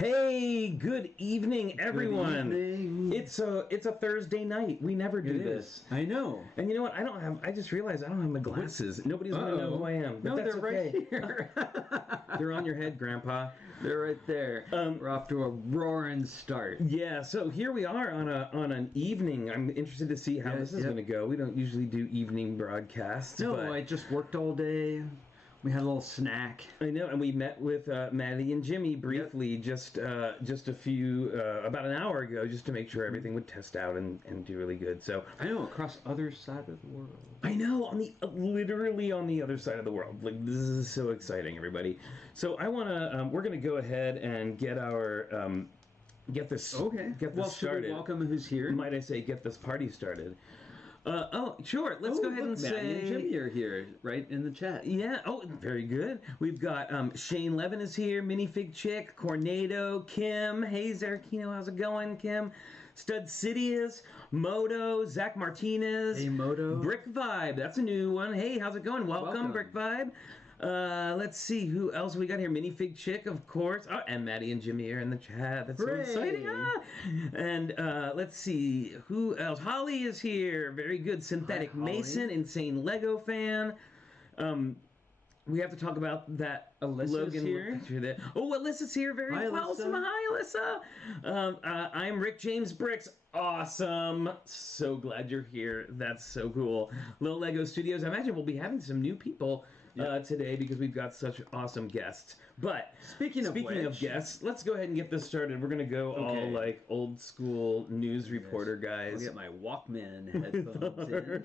Hey, good evening, everyone. Good evening. It's a Thursday night. We never do this. I know. And you know what? I just realized I don't have my glasses. Nobody's going to know who I am. No, But that's they're okay. right here. They're on your head, Grandpa. They're right there. We're off to a roaring start. Yeah, so here we are on an evening. I'm interested to see how this is going to go. We don't usually do evening broadcasts. No, but I just worked all day. We had a little snack. I know, and we met with Maddy and Jimmy briefly just a few about an hour ago, just to make sure everything would test out and do really good. So I know, across other side of the world. I know, literally on the other side of the world. Like, this is so exciting, everybody. So I want to we're going to go ahead and get our get this started. Should we welcome who's here? Might I say, get this party started. Sure. Let's go ahead and say Maddy and Jimmy are here, right in the chat. Yeah. Oh, very good. We've got Shane Levin is here, Minifig Chick, Cornado, Kim. Hey, Zarakino, how's it going, Kim? Stud Sidious, Moto, Zach Martinez. Hey, Moto. Brick Vibe. That's a new one. Hey, how's it going? Welcome. Brick Vibe. Let's see who else we got here. Minifig Chick, of course. Oh, and Maddy and Jimmy are in the chat. That's so exciting. And let's see who else. Holly is here. Very good. Synthetic Mason, insane Lego fan. We have to talk about that. Alyssa's Logan here. Oh, Alyssa's here. Very welcome. Hi, Alyssa. I'm Rick James Bricks. Awesome. So glad you're here. That's so cool. Little Lego Studios. I imagine we'll be having some new people today because we've got such awesome guests. But speaking of guests, let's go ahead and get this started. We're going to go all like old school news reporter guys. I'll get my Walkman headphones in.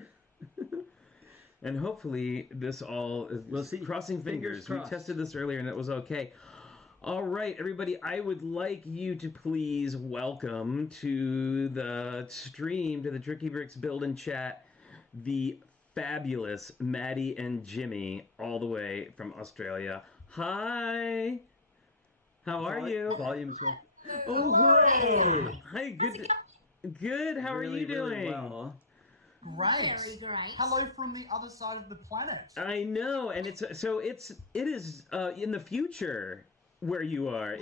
And hopefully this all is... We'll see. Crossing fingers. We tested this earlier and it was okay. All right, everybody, I would like you to please welcome to the stream, to the TrickyBricks Build and Chat, the fabulous Maddy and Jimmy, all the way from Australia. Hi! How are you? Volume's going. Oh, great! Hi, good. Good, how are you doing? Really well. Great. Very great. Hello from the other side of the planet. I know, and it is in the future where you are.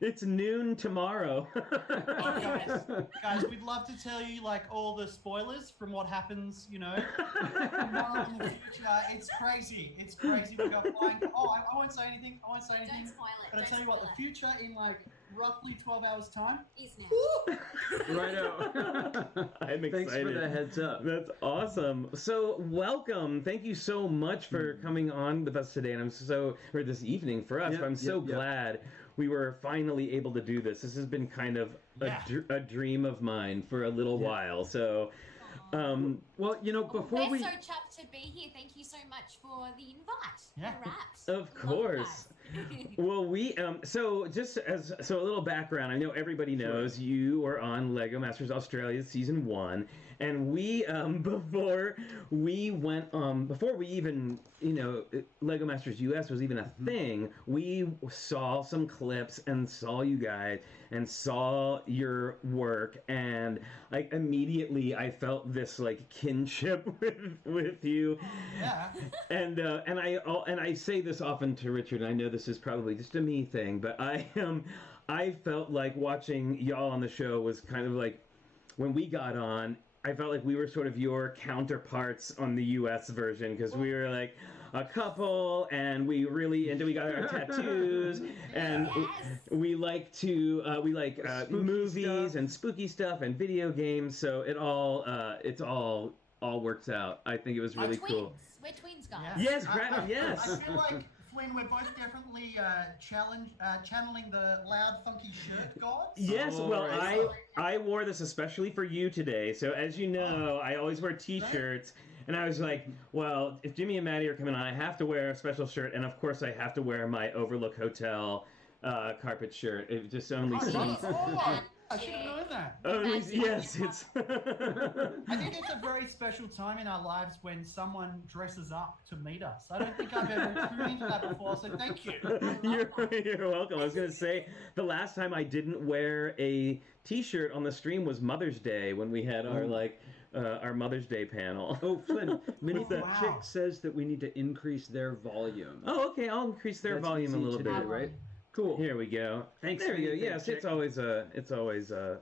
It's noon tomorrow. Guys, we'd love to tell you like all the spoilers from what happens, tomorrow in the future. It's crazy. It's crazy. We got flying. Oh, I won't say anything. Don't spoil it. But I tell you what, the future in like roughly 12 hours time is now. Right out. I'm excited. Thanks for the heads up. That's awesome. So welcome. Thank you so much for coming on with us today, and this evening for us. I'm so glad we were finally able to do this. This has been kind of a dream of mine for a little while. So, before we're so chuffed to be here. Thank you so much for the invite. Yeah. Wraps. Of course. Well, we so a little background. I know everybody knows you were on Lego Masters Australia Season 1, and we before we even Lego Masters US was even a thing, we saw some clips and saw you guys and saw your work, and like immediately I felt this like kinship with you. Yeah. And I say this often to Richard, and I know this is probably just a me thing, but I felt like watching y'all on the show was kind of like when we got on, I felt like we were sort of your counterparts on the US version, because we were like a couple and we got our tattoos and we like movies stuff. And spooky stuff and video games, so it all works out. I think it was really cool. We're twins, guys. Yes, yes. I feel like, Flynn, we're both definitely channeling the loud, funky shirt gods. Yes, I wore this especially for you today. So as you know, I always wear T-shirts, and I was like, well, if Jimmy and Maddy are coming on, I have to wear a special shirt, and of course I have to wear my Overlook Hotel carpet shirt. It just only seems... I should have known that. Yes, it's... I think it's a very special time in our lives when someone dresses up to meet us. I don't think I've ever experienced that before, so thank you. You're welcome. I was going to say, the last time I didn't wear a T-shirt on the stream was Mother's Day, when we had our Mother's Day panel. Oh, Flynn, Minifig Chick says that we need to increase their volume. Oh, okay, I'll increase their volume a little bit. Right? Cool. Here we go. Thanks. There we go. Thanks, Yes, Chick. it's always a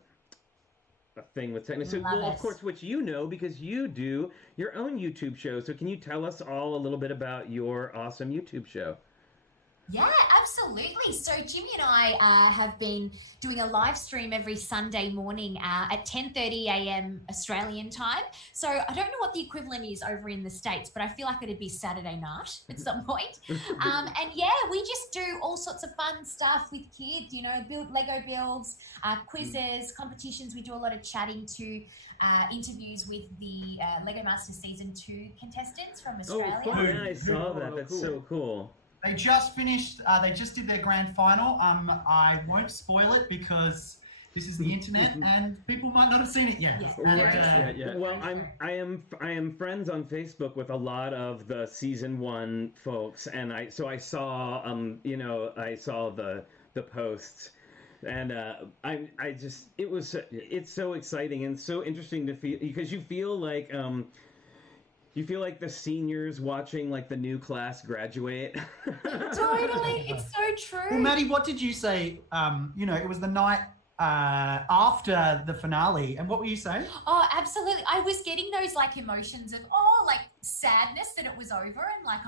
thing with technology. So, Love well, of it. course, which you know because you do your own YouTube show. So, can you tell us all a little bit about your awesome YouTube show? Yeah, absolutely. So Jimmy and I have been doing a live stream every Sunday morning at 10:30 a.m. Australian time. So I don't know what the equivalent is over in the States, but I feel like it'd be Saturday night at some point. And yeah, we just do all sorts of fun stuff with kids, you know, build Lego builds, quizzes, competitions. We do a lot of chatting to interviews with the Lego Masters Season 2 contestants from Australia. fun. Yeah, I saw that. Oh, That's cool. so cool. They just finished. They just did their grand final. I won't spoil it because this is the internet and people might not have seen it yet. Yes. And, Yeah. Well, I am friends on Facebook with a lot of the season 1 folks, and I saw I saw the posts, and it's so exciting and so interesting to feel because you feel like the seniors watching like the new class graduate. Totally, it's so true. Well, Maddie, what did you say? It was the night after the finale, and what were you saying? Oh, absolutely. I was getting those like emotions of like sadness that it was over, and like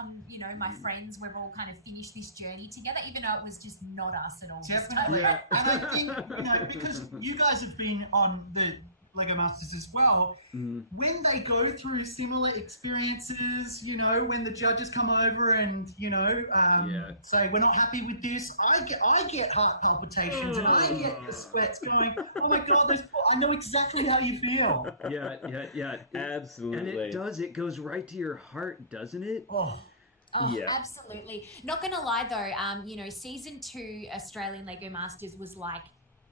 my friends, we've all kind of finished this journey together, even though it was just not us at all. this time. Definitely. And I think, because you guys have been on the Lego Masters as well, when they go through similar experiences, when the judges come over and, say, we're not happy with this, I get heart palpitations and I get the sweats going, oh my God, I know exactly how you feel. Yeah. Absolutely. And it goes right to your heart, doesn't it? Oh. Oh, Yeah. absolutely. Not gonna lie though, season 2 Australian Lego Masters was like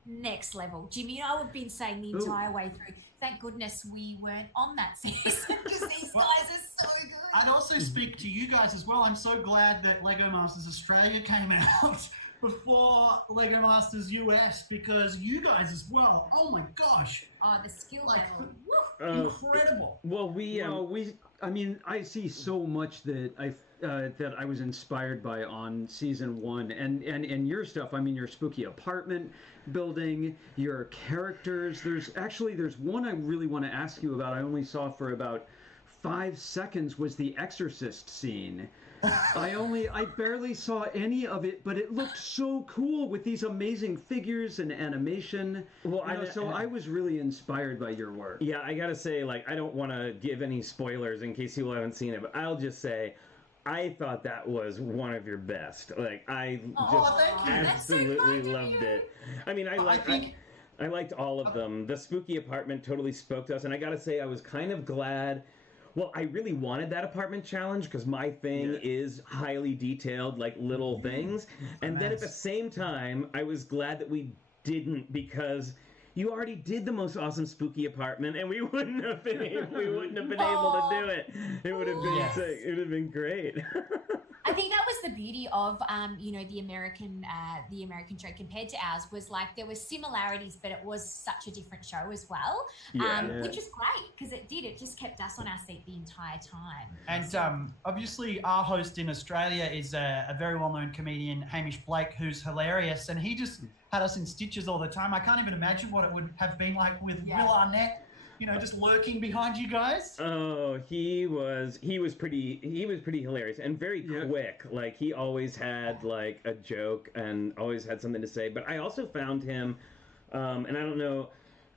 next level. Jimmy and I have been saying the entire way through, thank goodness we weren't on that season because these guys are so good. I'd also speak to you guys as well. I'm so glad that Lego Masters Australia came out before Lego Masters US because you guys as well. Oh my gosh. Oh, the skill level. Incredible. Well, I see so much that I was inspired by on season 1 and your stuff. I mean, your spooky apartment building, your characters. There's one I really want to ask you about. I only saw for about 5 seconds was the Exorcist scene. I barely saw any of it, but it looked so cool with these amazing figures and animation. Well, I was really inspired by your work. Yeah, I gotta say, I don't want to give any spoilers in case people haven't seen it, but I'll just say, I thought that was one of your best. I just thank you. absolutely That's so kind of loved you. it. I mean, I liked all of them. The spooky apartment totally spoke to us, and I gotta say, I was kind of glad. Well, I really wanted that apartment challenge because my thing is highly detailed, little things. And then at the same time, I was glad that we didn't because you already did the most awesome spooky apartment, and we wouldn't have been able to do it. It would have been sick. It would have been great. I think that was the beauty of the American show compared to ours was there were similarities, but it was such a different show as well, which is great because it just kept us on our seat the entire time. And obviously our host in Australia is a very well-known comedian, Hamish Blake, who's hilarious, and he just had us in stitches all the time. I can't even imagine what it would have been like with Will Arnett, just lurking behind you guys. Oh, he was pretty hilarious and very quick. He always had a joke and always had something to say. But I also found him, and I don't know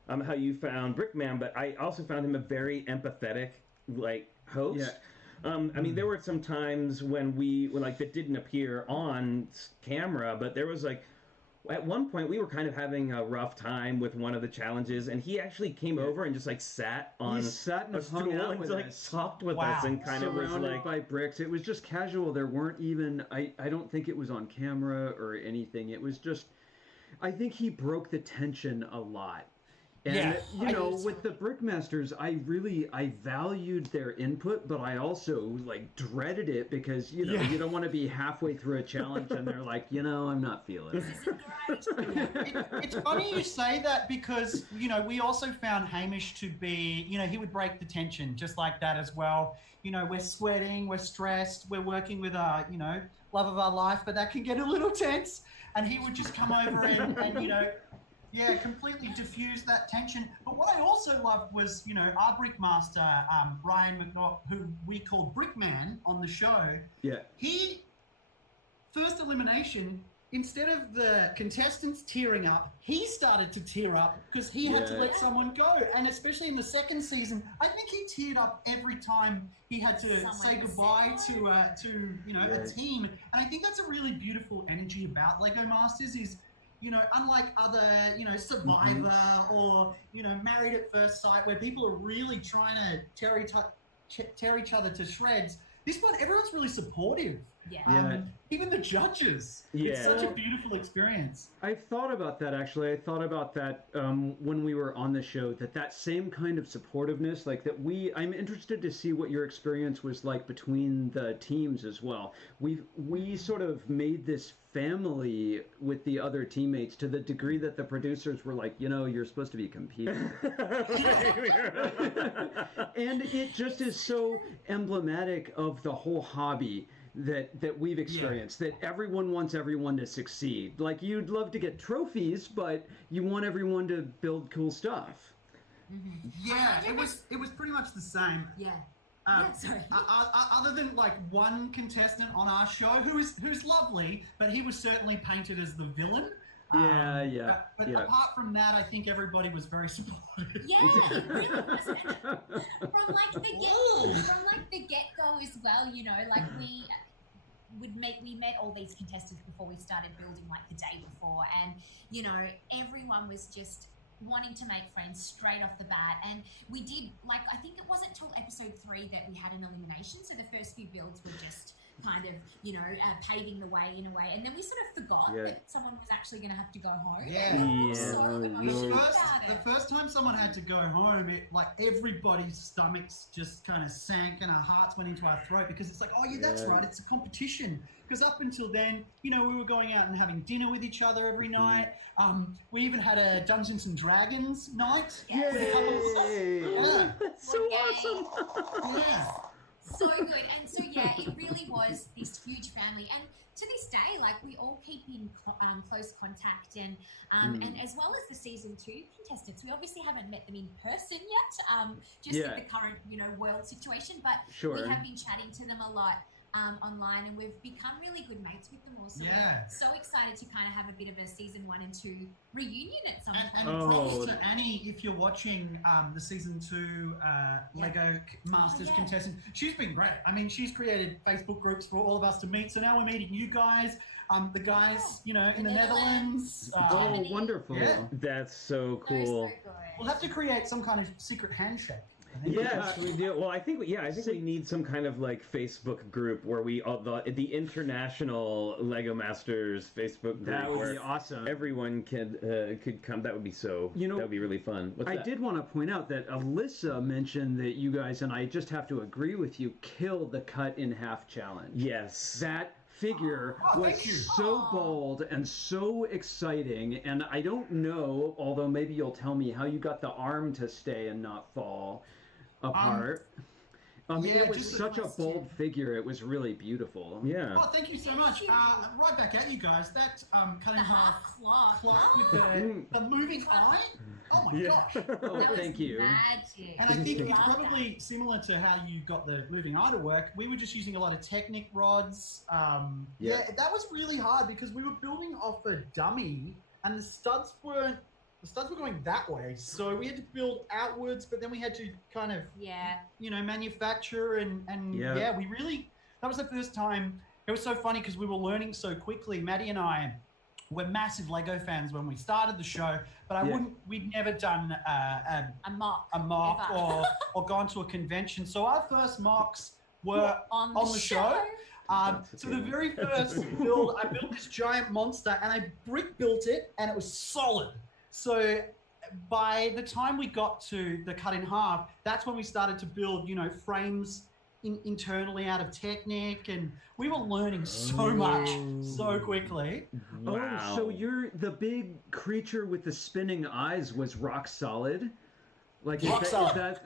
how you found Brickman, but I also found him a very empathetic host. Yeah. I mean, there were some times when that didn't appear on camera, but there was at one point we were kind of having a rough time with one of the challenges, and he actually came over and just sat on and a stool hung out with and us. talked with us and kind of was surrounded by bricks. It was just casual. There weren't even I don't think it was on camera or anything. It was just I think he broke the tension a lot. And with the Brickmasters, I valued their input, but I also dreaded it because you don't want to be halfway through a challenge and they're like, I'm not feeling it. It's funny you say that because we also found Hamish to be he would break the tension just like that as well. We're sweating, we're stressed, we're working with our love of our life, but that can get a little tense. and he would just come over and you know, yeah, completely diffuse that tension. But what I also loved was, you know, our brickmaster, Ryan McNaught, who we called Brickman on the show. Yeah. He, first elimination, instead of the contestants tearing up, he started to tear up because he had to let someone go. And especially in the second season, I think he teared up every time he had to say goodbye to you know, a team. And I think that's a really beautiful energy about Lego Masters is, you know, unlike other, you know, Survivor or, you know, Married at First Sight, where people are really trying to tear each other to shreds, this one, everyone's really supportive. Yeah. Even the judges. Yeah. It's such a beautiful experience. I've thought about that, actually. I thought about that when we were on the show, that same kind of supportiveness, like that I'm interested to see what your experience was like between the teams as well. We sort of made this family with the other teammates to the degree that the producers were like, you know, you're supposed to be competing. And it just is so emblematic of the whole hobby that we've experienced, that everyone wants everyone to succeed. Like, you'd love to get trophies, but you want everyone to build cool stuff. Yeah, it was pretty much the same. Yeah. Sorry. Other than like one contestant on our show who's lovely, but he was certainly painted as the villain. But apart from that, I think everybody was very supportive. Yeah, it really was. From like the get-go as well, you know, like we met all these contestants before we started building, like the day before, and you know, everyone was just wanting to make friends straight off the bat. And we did, like, I think it wasn't until episode 3 that we had an elimination, so the first few builds were just kind of, you know, paving the way in a way, and then we sort of forgot that someone was actually going to have to go home. The first time someone had to go home, it, like, everybody's stomachs just kind of sank and our hearts went into our throat, because it's like, oh yeah, that's right, it's a competition. Because up until then, you know, we were going out and having dinner with each other every night. We even had a Dungeons and Dragons night. Yay! That's so awesome. So good. And so, yeah, it really was this huge family. And to this day, like, we all keep in close contact. And and as well as the season 2 contestants, we obviously haven't met them in person yet, just in the current, you know, world situation. But we have been chatting to them a lot online, and we've become really good mates with them also. We're so excited to kind of have a bit of a season 1 and 2 reunion at some point. And props to Annie, if you're watching the season 2 Lego Masters contestant. She's been great. I mean, she's created Facebook groups for all of us to meet. So now we're meeting you guys, the guys, you know, in the Netherlands. Wonderful. Yeah. That's so cool. So good. We'll have to create some kind of secret handshake. Yes, we do. Well, I think we need some kind of like Facebook group where we all the international Lego Masters Facebook group. That would be awesome. Everyone could come. That would be so. You know, that would be really fun. I did want to point out that Alyssa mentioned that you guys, and I just have to agree with you, killed the cut in half challenge. Yes. That figure was so bold and so exciting, and I don't know, although maybe you'll tell me, how you got the arm to stay and not fall apart. It was such a bold figure. It was really beautiful. Yeah. Oh, thank you so much. Right back at you guys. That cutting half clock with the moving eye. Oh my gosh. Thank you. Magic. And I think it's probably similar to how you got the moving eye to work. We were just using a lot of Technic rods. That was really hard because we were building off a dummy, and the studs were going that way, so we had to build outwards, but then we had to kind of you know, manufacture and we really, that was the first time. It was so funny because we were learning so quickly. Maddie and I were massive Lego fans when we started the show, but we'd never done a mock or gone to a convention. So our first mocks were on the show. So the very first build, I built this giant monster and I brick built it, and it was solid. So by the time we got to the cut in half, that's when we started to build, you know, frames internally out of Technic, and we were learning so much so quickly. Wow. Oh, so the big creature with the spinning eyes was rock solid? Like Rock is solid. that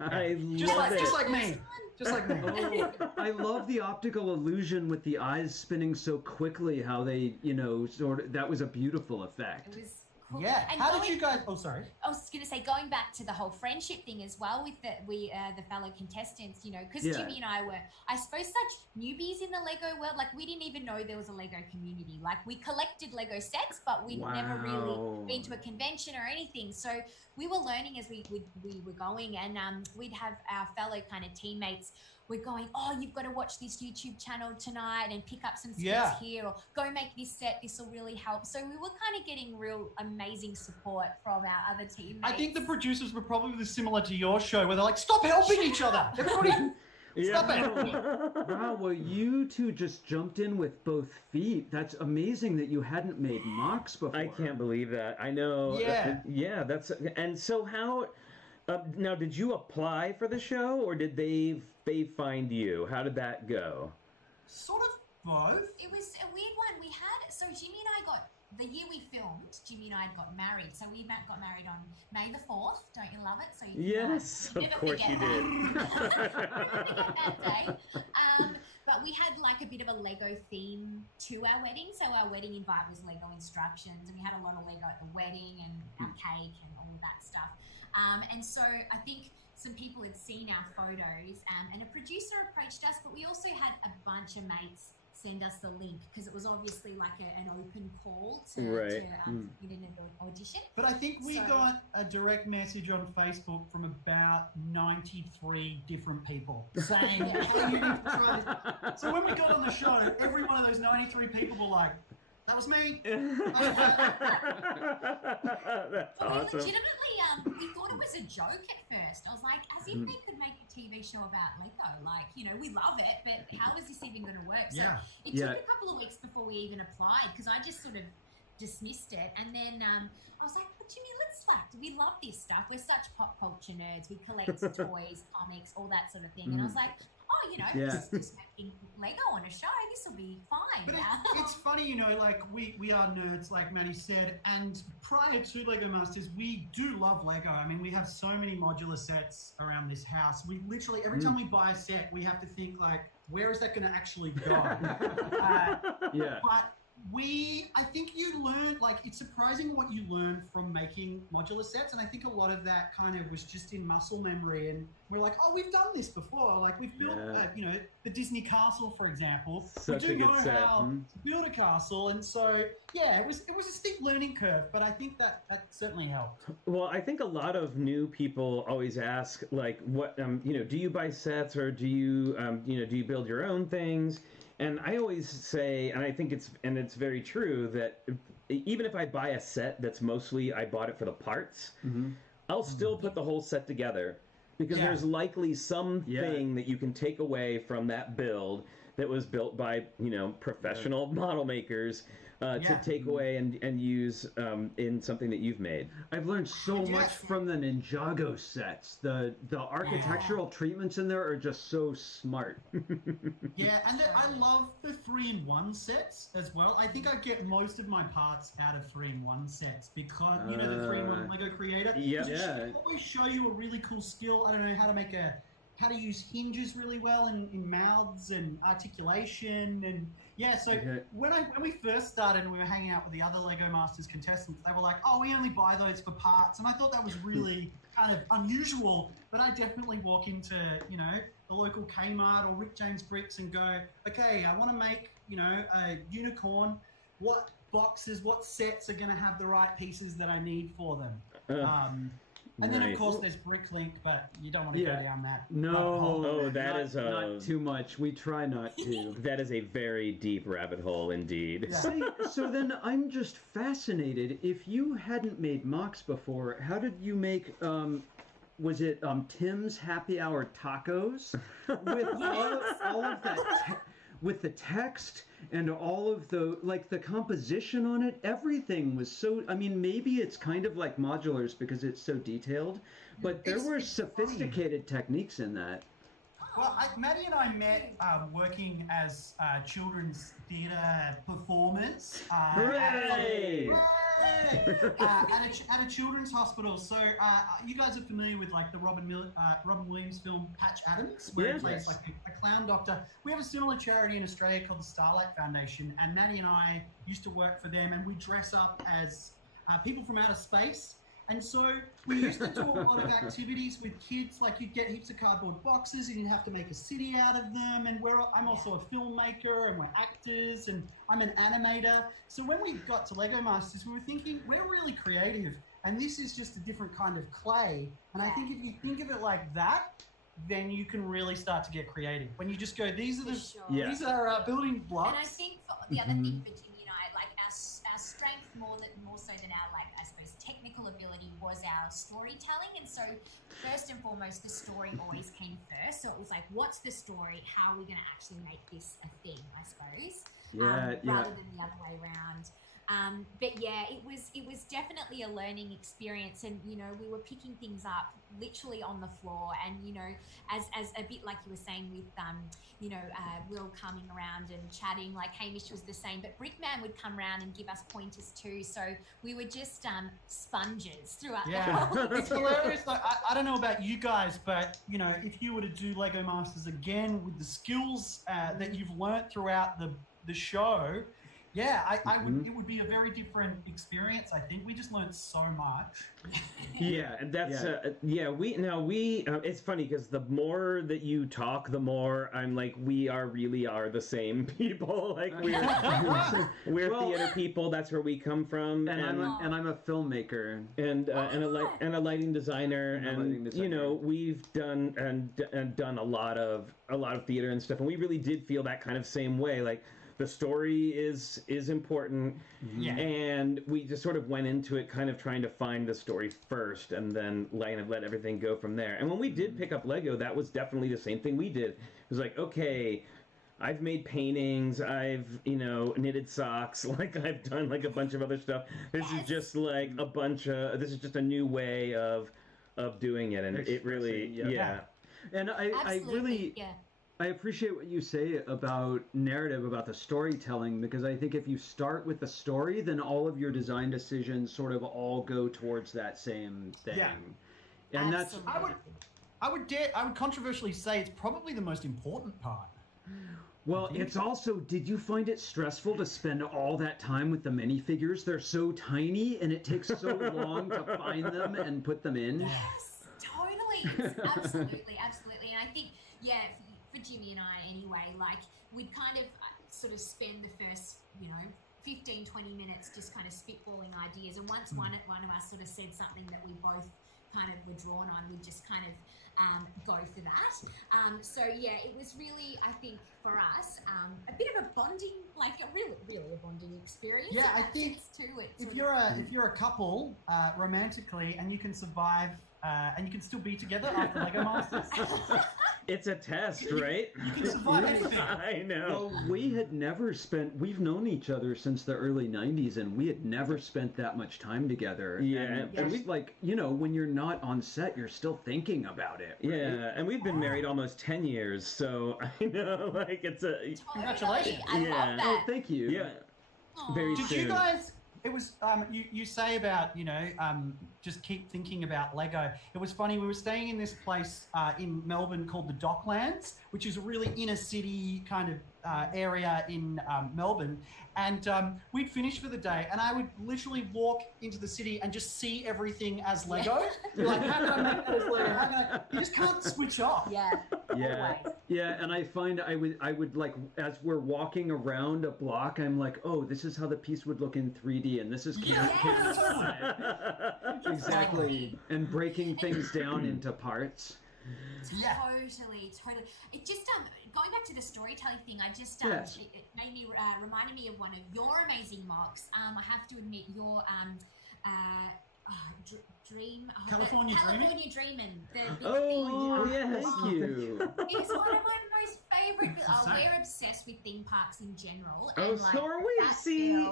I Just love it. like me. Just like me. Oh, I love the optical illusion with the eyes spinning so quickly. How they, sort of. That was a beautiful effect. It was cool. Yeah. And How did you guys? Oh, sorry. I was going to say, going back to the whole friendship thing as well with the fellow contestants, because Yeah. Jimmy and I were, I suppose, such newbies in the Lego world. Like, we didn't even know there was a Lego community. Like, we collected Lego sets, but we'd never really been to a convention or anything. So we were learning as we were going, and we'd have our fellow kind of teammates. We're going, oh, you've got to watch this YouTube channel tonight and pick up some skills here, or go make this set. This will really help. So we were kind of getting real amazing support from our other teammates. I think the producers were probably similar to your show, where they're like, "Stop helping each other, everybody! Stop it!" Wow, well, you two just jumped in with both feet. That's amazing that you hadn't made MOCs before. I can't believe that. I know. Yeah. Yeah. That's and so how. Now, did you apply for the show, or did they find you? How did that go? Sort of both. It was a weird one. We had, so Jimmy and I got, the year we filmed, Jimmy and I got married. So we got married on May the 4th. Don't you love it? So you Yes, you of course you did. never forget that day. But we had like a bit of a Lego theme to our wedding. So our wedding invite was Lego instructions, and we had a lot of Lego at the wedding and our cake and all that stuff. And so I think some people had seen our photos, and a producer approached us, but we also had a bunch of mates send us the link, because it was obviously like an open call to get in an audition. But I think we got a direct message on Facebook from about 93 different people saying, "Hey, you need to try this." So when we got on the show, every one of those 93 people were like, "That was me." That's Well, awesome. we legitimately, we thought it was a joke at first. I was like, as if they could make a TV show about Lego. Like, we love it, but how is this even going to work? So it took a couple of weeks before we even applied, because I just sort of dismissed it. And then I was like, well, Jimmy, we love this stuff. We're such pop culture nerds. We collect toys, comics, all that sort of thing. And I was like, oh, this is just making Lego on a show. This will be fine. But it's funny, like we are nerds, like Maddy said, and prior to Lego Masters, we do love Lego. I mean, we have so many modular sets around this house. We literally, every time we buy a set, we have to think like, where is that going to actually go? But I think you learn, like, it's surprising what you learn from making modular sets, and I think a lot of that kind of was just in muscle memory, and we're like, oh, we've done this before. Like, we've built, the Disney castle, for example. Such we do a good know set. how to build a castle, and so, it was a steep learning curve, but I think that certainly helped. Well, I think a lot of new people always ask, like, what, do you buy sets, or do you build your own things? And I always say, and I think it's very true, that even if I buy a set that's mostly I bought it for the parts, I'll still put the whole set together, because there's likely something that you can take away from that build that was built by professional model makers to take away and use in something that you've made. I've learned so much from the Ninjago sets. The architectural treatments in there are just so smart. And I love the 3-in-1 sets as well. I think I get most of my parts out of 3-in-1 sets, because the 3-in-1 Lego Creator. It always show you a really cool skill. I don't know how to use hinges really well in mouths and articulation, and when we first started and we were hanging out with the other Lego Masters contestants, they were like, oh, we only buy those for parts, and I thought that was really kind of unusual. But I definitely walk into the local Kmart or Rick James Bricks and go, okay, I want to make a unicorn. What boxes, what sets are going to have the right pieces that I need for them? And then, of course, there's Bricklink, but you don't want to go down that. No, that is not too much. We try not to. That is a very deep rabbit hole indeed. Yeah. So then I'm just fascinated. If you hadn't made MOCs before, how did you make, was it Tim's Happy Hour tacos? With all of that, with the text and all of the composition on it, everything was so, maybe it's kind of like modulars because it's so detailed, but there were sophisticated techniques in that. Well, Maddy and I met working as children's theatre performers. Hooray! at a children's hospital. So you guys are familiar with like the Robin Williams film Patch Adams, where he plays like a clown doctor. We have a similar charity in Australia called the Starlight Foundation, and Maddie and I used to work for them, and we dress up as people from outer space. And so we used to do a lot of activities with kids, like you'd get heaps of cardboard boxes and you'd have to make a city out of them. And I'm also a filmmaker and we're actors and I'm an animator. So when we got to Lego Masters, we were thinking we're really creative and this is just a different kind of clay. And I think if you think of it like that, then you can really start to get creative. When you just go, these are building blocks. And I think the other thing for Jimmy and I, like our strength more so than our, like, I suppose, technical ability was our storytelling. And so first and foremost, the story always came first. So it was like, what's the story? How are we going to actually make this a thing, I suppose, rather than the other way around. But yeah, it was definitely a learning experience, and you know, we were picking things up literally on the floor, and you know, as a bit like you were saying with Will coming around and chatting, like Hamish was the same, but Brickman would come around and give us pointers too, so we were just sponges throughout the whole It's hilarious. Like, I don't know about you guys, but you know, if you were to do Lego Masters again with the skills that you've learnt throughout the show, I would. It would be a very different experience. I think we just learned so much. Yeah, and that's it's funny because the more that you talk, the more I'm like, we really are the same people. Like we're theater people. That's where we come from. And I'm a filmmaker and a lighting designer, and you know, we've done a lot of theater and stuff, and we really did feel that kind of same way, like. The story is important, and we just sort of went into it kind of trying to find the story first, and then let everything go from there. And when we did pick up Lego, that was definitely the same thing we did. It was like, okay, I've made paintings, I've knitted socks, like I've done like a bunch of other stuff. This is just like this is just a new way of doing it, and it really And I appreciate what you say about narrative, about the storytelling, because I think if you start with the story, then all of your design decisions sort of all go towards that same thing. Yeah. And absolutely. I would controversially say it's probably the most important part. Well, it's also, did you find it stressful to spend all that time with the minifigures? They're so tiny and it takes so long to find them and put them in. Yes, totally. It's absolutely. And I think, for Jimmy and I anyway, like we'd kind of sort of spend the first 15-20 minutes just kind of spitballing ideas, and once one of us sort of said something that we both kind of were drawn on, we'd just kind of go for that. So it was really, I think for us, a bit of a bonding, like a really a bonding experience. Yeah, I think if you're a couple romantically and you can survive and you can still be together after Lego Masters. It's a test, right? You can survive anything. I know. Well, we've known each other since the early 90s, and we had never spent that much time together. Yeah. And we, like, when you're not on set, you're still thinking about it. Right? Yeah, and we've been married almost 10 years, so I know, like, it's a... Congratulations. I love that. Oh, thank you. Yeah. Aww. Very Did soon. you guys... It was, you say about, just keep thinking about Lego. It was funny, we were staying in this place in Melbourne called the Docklands, which is a really inner city kind of area in Melbourne. And we'd finished for the day, and I would literally walk into the city and just see everything as Lego. You're like, how can I make that as Lego? You just can't switch off. Yeah. Yeah, and I find I would like, as we're walking around a block, I'm like, oh, this is how the piece would look in 3D, and this is exactly, and breaking things down into parts. Totally. It just going back to the storytelling thing, I just it made me reminded me of one of your amazing MOCs. I have to admit your dream California Dreamin'. Yes, thank you. It's one of my most favorite. We're obsessed with theme parks in general. Oh, and, so are we. See.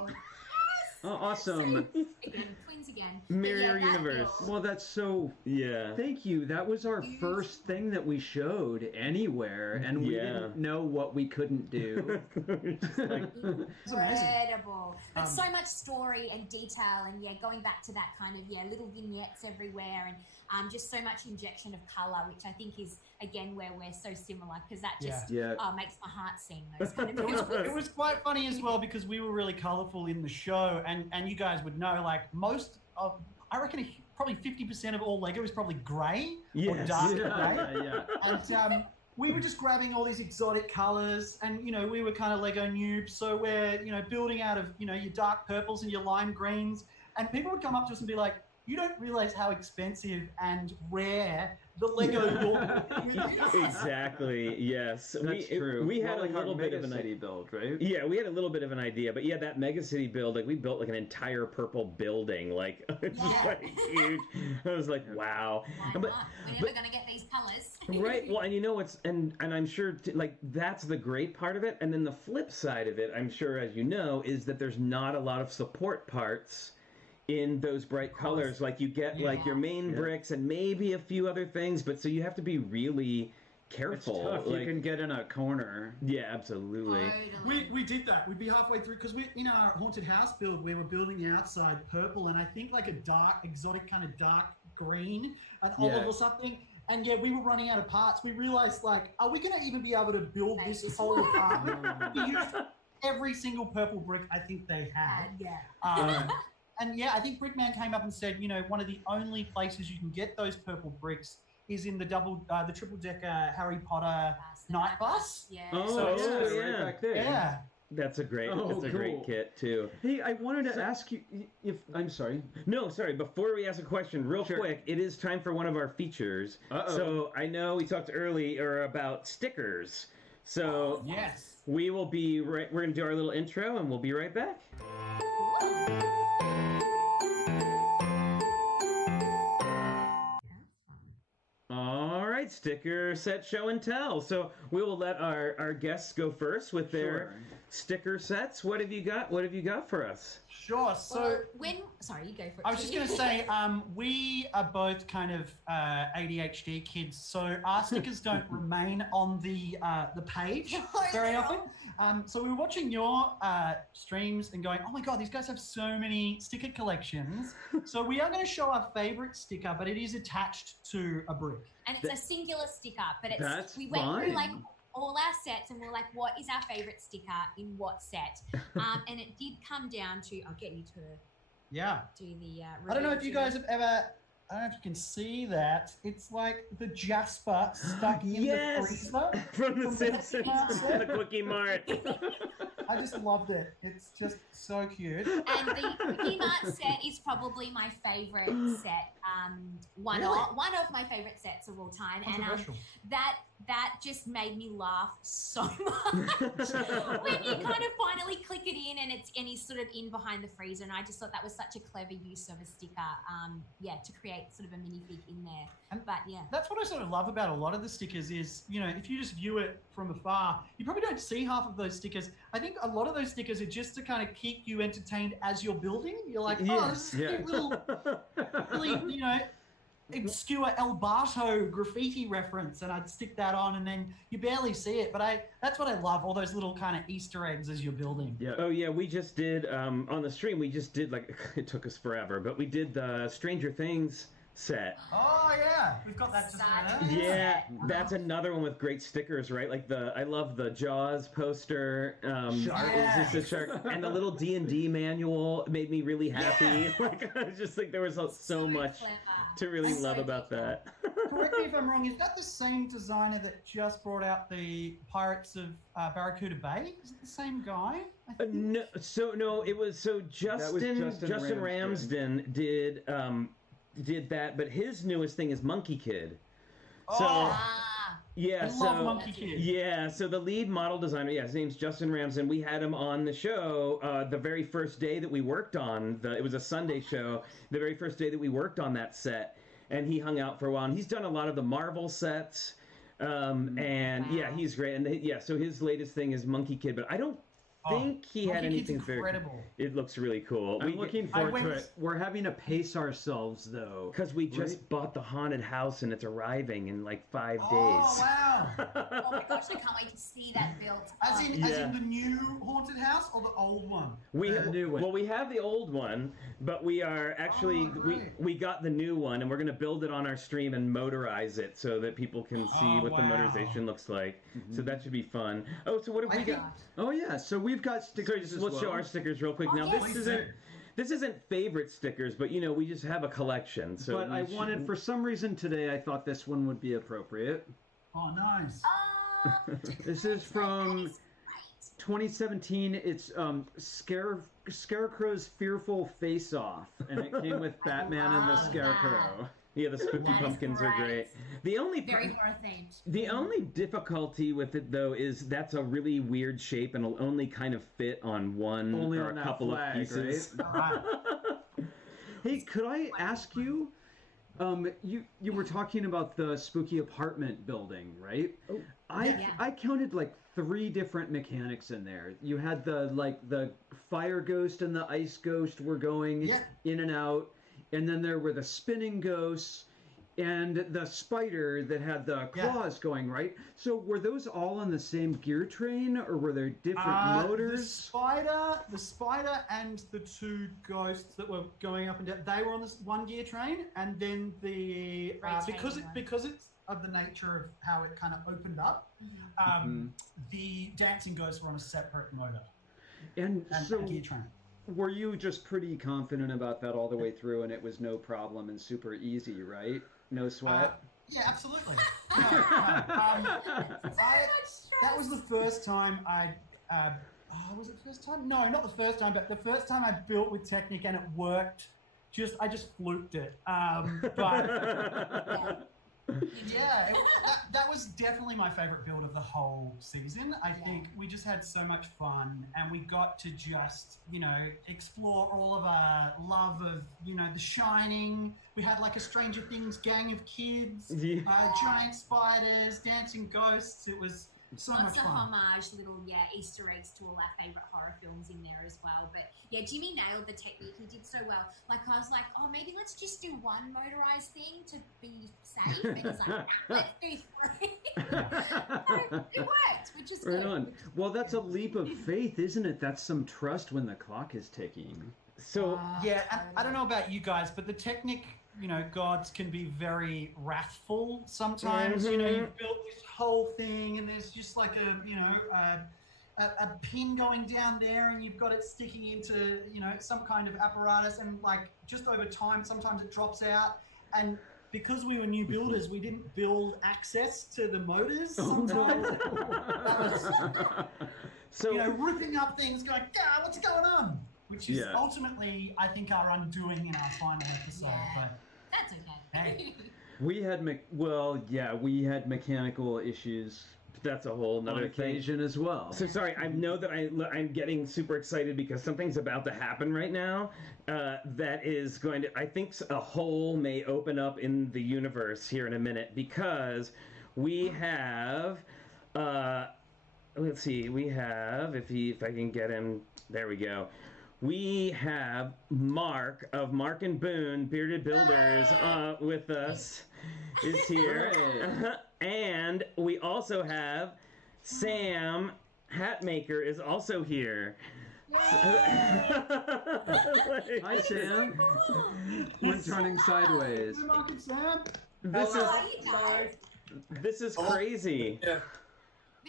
Oh, awesome. Again, twins again. Mirror But yeah, that universe. build- Well, that's so... Yeah. Thank you. That was our first thing that we showed anywhere, and we didn't know what we couldn't do. Just like, It's amazing. Incredible. But so much story and detail, and going back to that kind of little vignettes everywhere, and just so much injection of color, which I think is again where we're so similar, because that just makes my heart sing. Those kind of It was quite funny as well because we were really colourful in the show, and you guys would know, like most of, I reckon probably 50% of all Lego is probably grey or Yes. dark Yeah, grey. yeah. And we were just grabbing all these exotic colours, and we were kind of Lego noobs, so we're building out of your dark purples and your lime greens, and people would come up to us and be like, "You don't realise how expensive and rare the Lego is." exactly. Yes. That's true. We had like a little our bit of Mega an City build, right? Yeah, we had a little bit of an idea, but yeah, that Mega City build, like we built like an entire purple building, like it's just like huge. I was like, wow. Why But- not? We're never going to get these colors. Right. Well, and you know what's and I'm sure like that's the great part of it, and then the flip side of it, I'm sure as you know, is that there's not a lot of support parts in those bright colors. Like you get like your main bricks and maybe a few other things, but so you have to be really It's careful. tough. Like, You can get in a corner. yeah, absolutely. We did that. We'd be halfway through because we in our haunted house build we were building the outside purple and I think like a dark exotic kind of dark green, an olive or something. And yeah, we were running out of parts. We realized like, are we going to even be able to build this whole apartment? We used every single purple brick I think they had. And yeah, I think Brickman came up and said, one of the only places you can get those purple bricks is in the triple decker Harry Potter night bus. Yeah. Oh, So it's just- right back there. Yeah. That's a great. Oh, That's a great cool. kit too. Hey, I wanted to ask you if I'm sorry. No, sorry. Before we ask a question, real quick, it is time for one of our features. Uh-oh. So I know we talked earlier about stickers. So Yes. we will be right. We're gonna do our little intro, and we'll be right back. All right, sticker set show and tell. So we will let our guests go first with their Sure. sticker sets. What have you got? What have you got for us? Sure. So Sorry, you go for it. I was just going to say, we are both kind of ADHD kids, so our stickers don't remain on the page very often. So we were watching your streams and going, oh my God, these guys have so many sticker collections. So we are going to show our favorite sticker, but it is attached to a brick. And it's a singular sticker, but That's we went through fine. like all our sets and we're like, what is our favorite sticker in what set? And it did come down to, I'll get you to Yeah. do the I don't know if you reveal guys have ever, I don't know if you can see that. It's like the Jasper stuck in the freezer. From the From the Simpsons, Simpsons. the Quickie Mart. I just loved it. It's just so cute. And the Quickie Mart set is probably my favorite set. One of my favorite sets of all time. And Controversial. that just made me laugh so much when you kind of finally click it in and he's sort of in behind the freezer. And I just thought that was such a clever use of a sticker. To create sort of a minifig in there. But yeah. That's what I sort of love about a lot of the stickers is, if you just view it from afar, you probably don't see half of those stickers. I think a lot of those stickers are just to kind of keep you entertained as you're building. You're like, oh, this is a cute little, really, obscure El Barto graffiti reference, and I'd stick that on, and then you barely see it. But that's what I love, all those little kind of Easter eggs as you're building. Yeah. Oh yeah, we just did on the stream. We just did like it took us forever, but we did the Stranger Things set. Oh yeah, we've got that just Such there. Yeah, that's another one with great stickers, right? Like I love the Jaws poster. It's just a shark, and the little D&D manual made me really happy. Like I just think there was so much clever. to really So love about that. Correct me if I'm wrong, is that the same designer that just brought out the Pirates of Barracuda Bay? Is it the same guy? I think? No, it was Justin Ramsden did that, but his newest thing is Monkey Kid. So yeah, I love Monkey Kid. Yeah, so the lead model designer, his name's Justin Ramsden. We had him on the show the very first day that we worked on it was a Sunday show. The very first day that we worked on that set, and he hung out for a while. And he's done a lot of the Marvel sets, and he's great. And so his latest thing is Monkey Kid, but I don't think he had Monkey Kid's anything very. incredible. It looks really cool. I'm looking forward to went- it. We're having to pace ourselves though. Because we just Right? bought the haunted house and it's arriving in like 5 days. Oh wow! Oh my gosh, I can't wait to see that built. As in Yeah. the new haunted house or the old one? The new one. Well, we have the old one, but we are actually Oh, great. we got the new one, and we're gonna build it on our stream and motorize it so that people can see Oh, what the wow. motorization looks like. So that should be fun. Oh, so what have I we think- got? Oh yeah, so we've got Sorry, stickers just as let's show well. our stickers real quick. Oh, Now yes. this isn't favorite stickers, but we just have a collection. So But we I should- wanted, for some reason today, I thought this one would be appropriate. Oh, nice. This is from 2017. It's Scarecrow's Fearful Face Off, and it came with Batman and the love Scarecrow. Yeah, the spooky That is pumpkins are great. The only Very horror themed. The only difficulty with it, though, is that's a really weird shape and will only kind of fit on one Only or on a that couple flag, of pieces. Right. Hey, could I ask you? You were talking about the spooky apartment building, right? Oh, yeah. I counted like 3 different mechanics in there. You had the fire ghost and the ice ghost were going Yeah. in and out, and then there were the spinning ghosts and the spider that had the Yeah. claws going, right? So were those all on the same gear train, or were there different motors? The spider and the 2 ghosts that were going up and down, they were on this one gear train, and then the because Rotating one. because it's of the nature of how it kind of opened up, the dancing ghosts were on a separate motor And and so a gear train. were you just pretty confident about that all the way through, and it was no problem and super easy, right? No sweat? Yeah, absolutely. No, no. That was the first time was it the first time? No, not the first time, but the first time I built with Technic and it worked. I just fluked it. But yeah, that was definitely my favorite build of the whole season. I think we just had so much fun, and we got to just, explore all of our love of, The Shining. We had like a Stranger Things gang of kids, Yeah. giant spiders, dancing ghosts. It was so Lots much of fun. homage, little Easter eggs to all our favourite horror films in there as well. But yeah, Jimmy nailed the technique. He did so well. Like I was like, oh, maybe let's just do one motorized thing to be safe. And he's like, let's do 3. It worked, which is Right good. on. Well, that's a leap of faith, isn't it? That's some trust when the clock is ticking. So Yeah, and I don't know about you guys, but the Technic, gods can be very wrathful sometimes. You've built this whole thing, and there's just like a pin going down there, and you've got it sticking into, some kind of apparatus, and like just over time, sometimes it drops out. And because we were new builders, we didn't build access to the motors sometimes. so Ripping up things, going, God, what's going on? Which is Yeah. ultimately, I think, our undoing in our final episode. Yeah. But That's okay. Hey. We had we had mechanical issues that's a whole on nother thing. occasion as well. So sorry, I know that I'm getting super excited because something's about to happen right now that is going to, I think a hole may open up in the universe here in a minute, because we have, let's see, we have, if I can get him, there we go. We have Mark of Mark and Boone Bearded Builders with us, is here. And we also have Sam Hatmaker is also here. Hi, Sam. We're turning sideways. Good Mark and Sam. This is How are you guys? this is crazy. Yeah.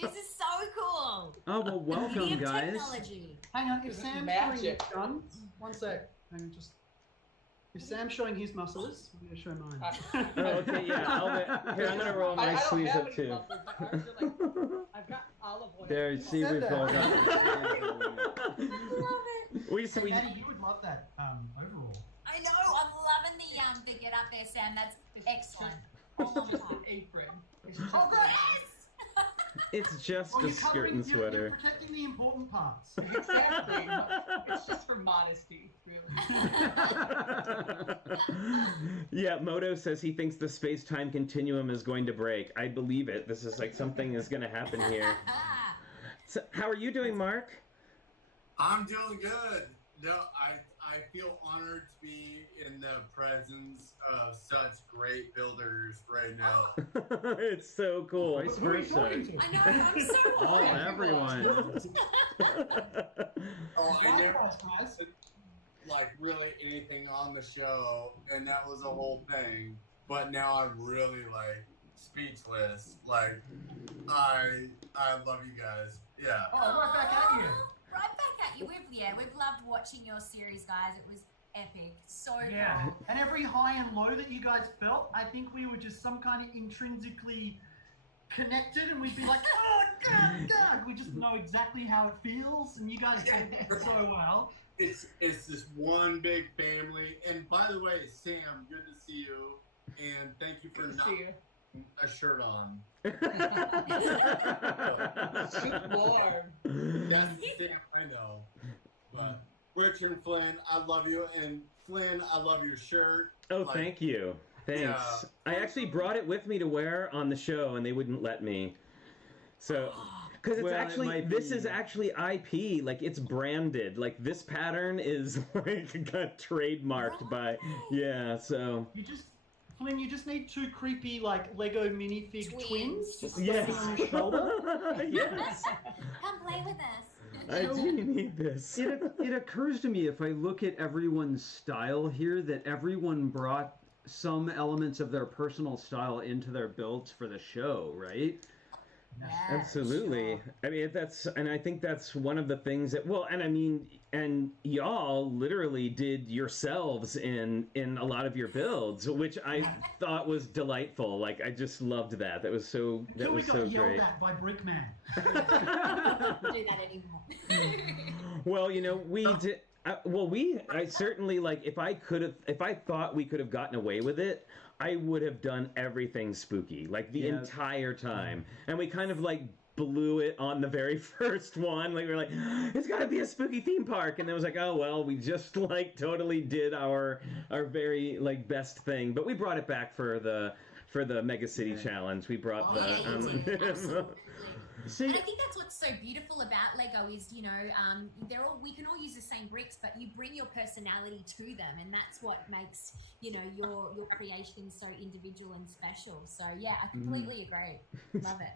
This is so cool. Oh, well, welcome, Beauty of guys. technology. Hang on, if This is Sam's magic. showing his guns, one sec. Hang on, just. If Sam's showing his muscles, I'm going to show mine. Oh, okay, yeah. Here, I'm gonna roll my I don't sleeves have up any too. muscles. My arms are like, I've got olive oil. There, you see, said we've that. all got. I love it. We Hey, Maddie, you would love that overall. I know. I'm loving the get up there, Sam. That's excellent. All on the top. Apron. Oh, great! Yes. it's just Oh, a you're skirt covering, and you're sweater. protecting the important parts. Exactly. It's just for modesty, really. Yeah, Moto says he thinks the space-time continuum is going to break. I believe it. This is like something is going to happen here. So, how are you doing, Mark? I'm doing good. No, I feel honored to be in the presence of such great builders right now. It's so cool. Vice Who are you versa. talking to? I know, I'm so All honored. everyone. Oh, I never Likewise, guys. like really anything on the show, and that was a whole thing. But now I'm really like speechless. Like I love you guys. Yeah. Oh, right back at you. Right back at you. We've loved watching your series, guys. It was epic. So Yeah, cool. and every high and low that you guys felt, I think we were just some kind of intrinsically connected, and we'd be like, oh, God, God. We just know exactly how it feels, and you guys did it so well. It's this one big family. And by the way, Sam, good to see you. And thank you for Good to not see you. putting a shirt on. It's too warm. That's Sam, I know. But Richard and Flynn, I love you. And Flynn, I love your shirt. Oh, Like, thank you. Thanks. Yeah. I actually brought it with me to wear on the show, and they wouldn't let me. So, because it's Well, it actually, might this be- is actually IP. Like, it's branded. Like, this pattern is, like, got trademarked by, yeah, so. Flynn, you just need two creepy, like, Lego minifig twins. Twins. Just Yes. standing on your shoulder. Yes. Come play with us. I do need this. It occurs to me if I look at everyone's style here that everyone brought some elements of their personal style into their builds for the show, right? Yeah, Absolutely. sure. I mean, and I think that's one of the things that, well, and I mean, and y'all literally did yourselves in a lot of your builds, which I thought was delightful. Like, I just loved that. That was so, that Until we was got so yelled great. at by Brickman. Don't do that anymore. Well, you know, we did. I certainly, like, if I thought we could have gotten away with it, I would have done everything spooky, like the Yeah. entire time. And we kind of like blew it on the very first one. Like, we were like, it's got to be a spooky theme park, and then it was like, oh well, we just like totally did our very like best thing. But we brought it back for the Mega City Challenge. We brought Oh, yeah, you did. the. Absolutely. See, And I think that's what's so beautiful about Lego is, you know, we can all use the same bricks, but you bring your personality to them, and that's what makes, you know, your creation so individual and special. So yeah, I completely agree. Love it.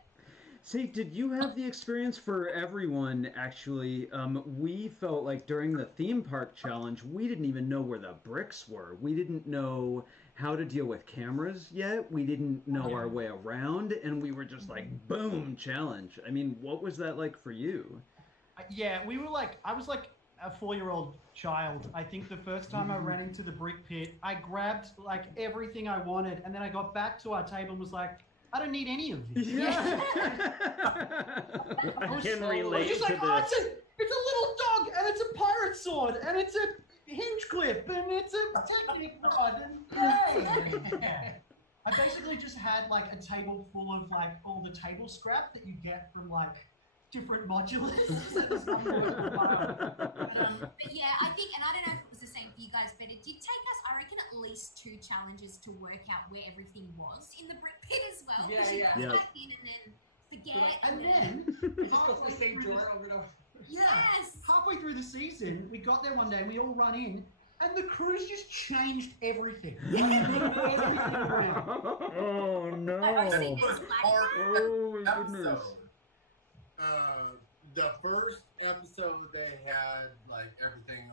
See, did you have the experience for everyone, actually? We felt like during the theme park challenge, we didn't even know where the bricks were. We didn't know how to deal with cameras yet. We didn't know our way around, and we were just like, boom, challenge. I mean, what was that like for you? Yeah, I was like a 4-year-old child. I think the first time I ran into the brick pit, I grabbed like everything I wanted, and then I got back to our table and was like, I don't need any of this. Yeah. I can I was relate just to like, oh, this. it's a little dog, and it's a pirate sword, and it's a hinge clip, and it's a technique rod, and hey! I basically just had like a table full of like all the table scrap that you get from like different modulars. It was not really fun. But yeah, I think, and I don't know if it was the same for you guys, but it did take us, I reckon, at least 2 challenges to work out where everything was in the brick pit as well. Yeah, 'cause you yeah. go Yeah. back in and then forget. And then It just goes to the same door over and over. Yes. halfway through the season, we got there one day and we all run in, and the crews just changed everything. Oh no! I've seen this like Oh, my goodness. episode. The first episode they had like everything,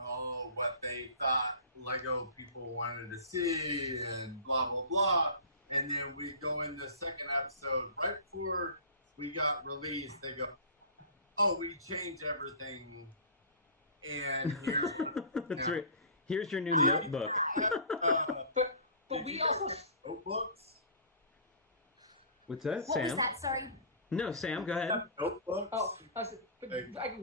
what they thought Lego people wanted to see and blah blah blah. And then we go in the second episode right before we got released. They go, "Oh, we changed everything." And here's That's right. Here's your new notebook. But we also notebooks. What's that? what was Sam? that? Sorry. No, Sam, go ahead. Notebooks.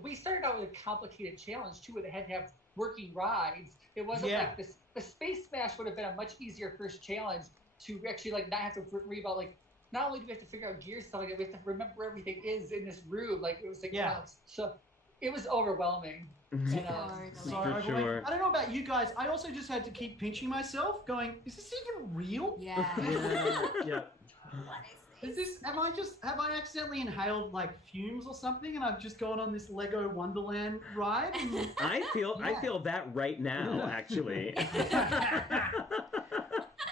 we started out with a complicated challenge too, where they had to have working rides. It wasn't Yeah. like this. The Space Smash would have been a much easier first challenge to actually like not have to worry about like. Not only do we have to figure out gear stuff, like we have to remember where everything is in this room. Like it was like Yeah. wow, so it was overwhelming. And, So For I, sure. I don't know about you guys. I also just had to keep pinching myself, going, "Is this even real?" Yeah. Yeah. What is Have I accidentally inhaled like fumes or something, and I've just gone on this Lego Wonderland ride? And... I feel that right now, actually.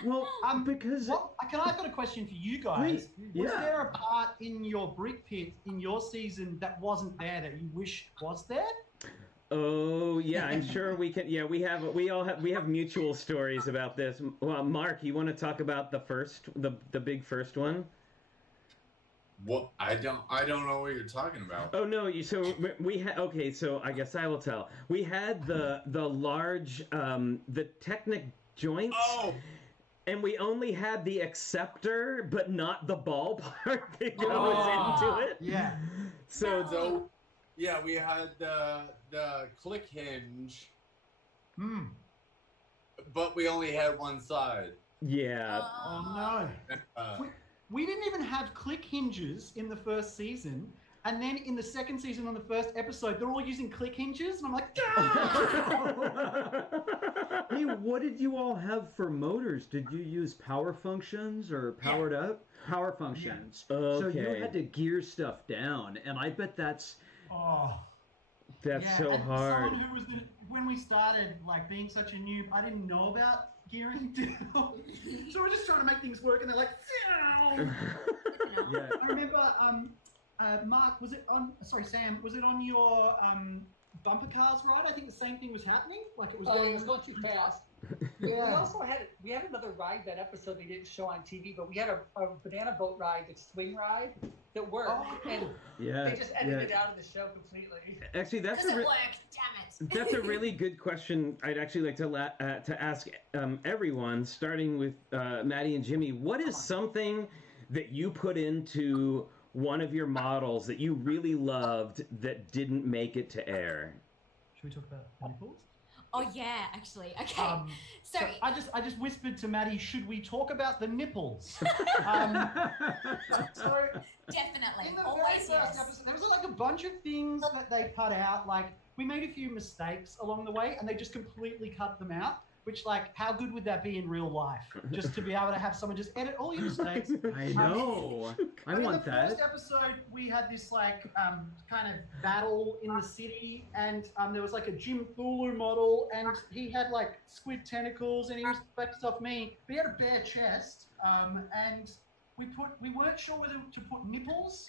Well, because I've got a question for you guys. Was there a part in your brick pit in your season that wasn't there that you wish was there? Oh yeah, I'm sure we can. Yeah, we have mutual stories about this. Well, Mark, you want to talk about the big first one? Well, I don't know what you're talking about. Oh no, we had okay. So I guess I will tell. We had the large the Technic joints. Oh. And we only had the acceptor, but not the ball part that goes into it. Yeah. So yeah, we had the click hinge, but we only had one side. Yeah. Oh no. We didn't even have click hinges in the first season. And then in the second season, on the first episode, they're all using click hinges, and I'm like, Hey, what did you all have for motors? Did you use power functions or powered up? Power functions. Okay. So you had to gear stuff down, and I bet that's... That's so and hard. Someone who was when we started, like being such a noob, I didn't know about gearing down. So we're just trying to make things work, and they're like, Yeah. I remember, Mark, Sam, was it on your bumper cars ride? I think the same thing was happening. Like it was going too fast. Yeah. We also had another ride that episode they didn't show on TV, but we had a banana boat ride, the swing ride, that worked, and they just edited it out of the show completely. Actually, Does it work? Damn it. That's a really good question. I'd actually like to ask everyone, starting with Maddy and Jimmy. What is something that you put into one of your models that you really loved that didn't make it to air? Should we talk about nipples? Oh yeah, actually. Okay. So I just whispered to Maddy, should we talk about the nipples? So Definitely. in the Always very first yes. episode, there was like a bunch of things that they cut out. Like we made a few mistakes along the way, and they just completely cut them out. Which, like, how good would that be in real life? Just to be able to have someone just edit all your mistakes. I know. I want that. In the first episode, we had this, like, kind of battle in the city, and there was, like, a Jim Thulu model, and he had, like, squid tentacles, and he was based off me. But he had a bare chest, and we weren't sure whether to put nipples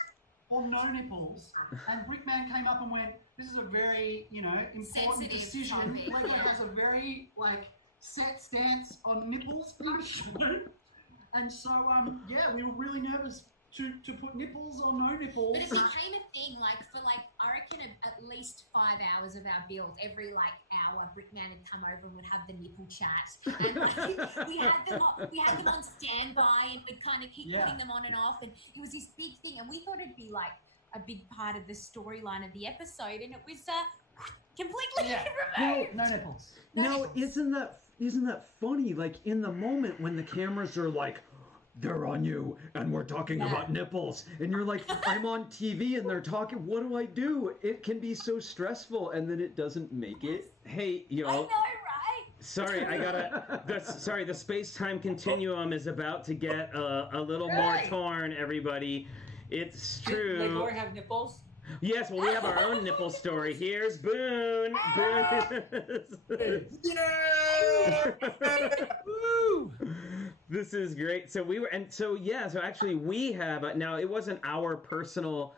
or no nipples, and Brickman came up and went, this is a very, important Sensitive decision. topic, Lego yeah. has a very, like, set stance on nipples in the show. And so, we were really nervous to put nipples or no nipples. But it became a thing, I reckon at least 5 hours of our build, every hour, Brickman would come over and would have the nipple chat. And we had them on standby and would kind of keep putting them on and off. And it was this big thing. And we thought it'd be like a big part of the storyline of the episode. And it was completely removed. No nipples. Now, isn't that funny? Like, in the moment when the cameras are like, they're on you, and we're talking about nipples, and you're like, I'm on TV, and they're talking, what do I do? It can be so stressful, and then it doesn't make it. Hey, I know, right? Sorry, the space-time continuum is about to get a little more torn, everybody. It's true. Did Lego have nipples? Yes, well, we have our own nipple story. Here's Boone. Woo! This is great. So actually we have, now it wasn't our personal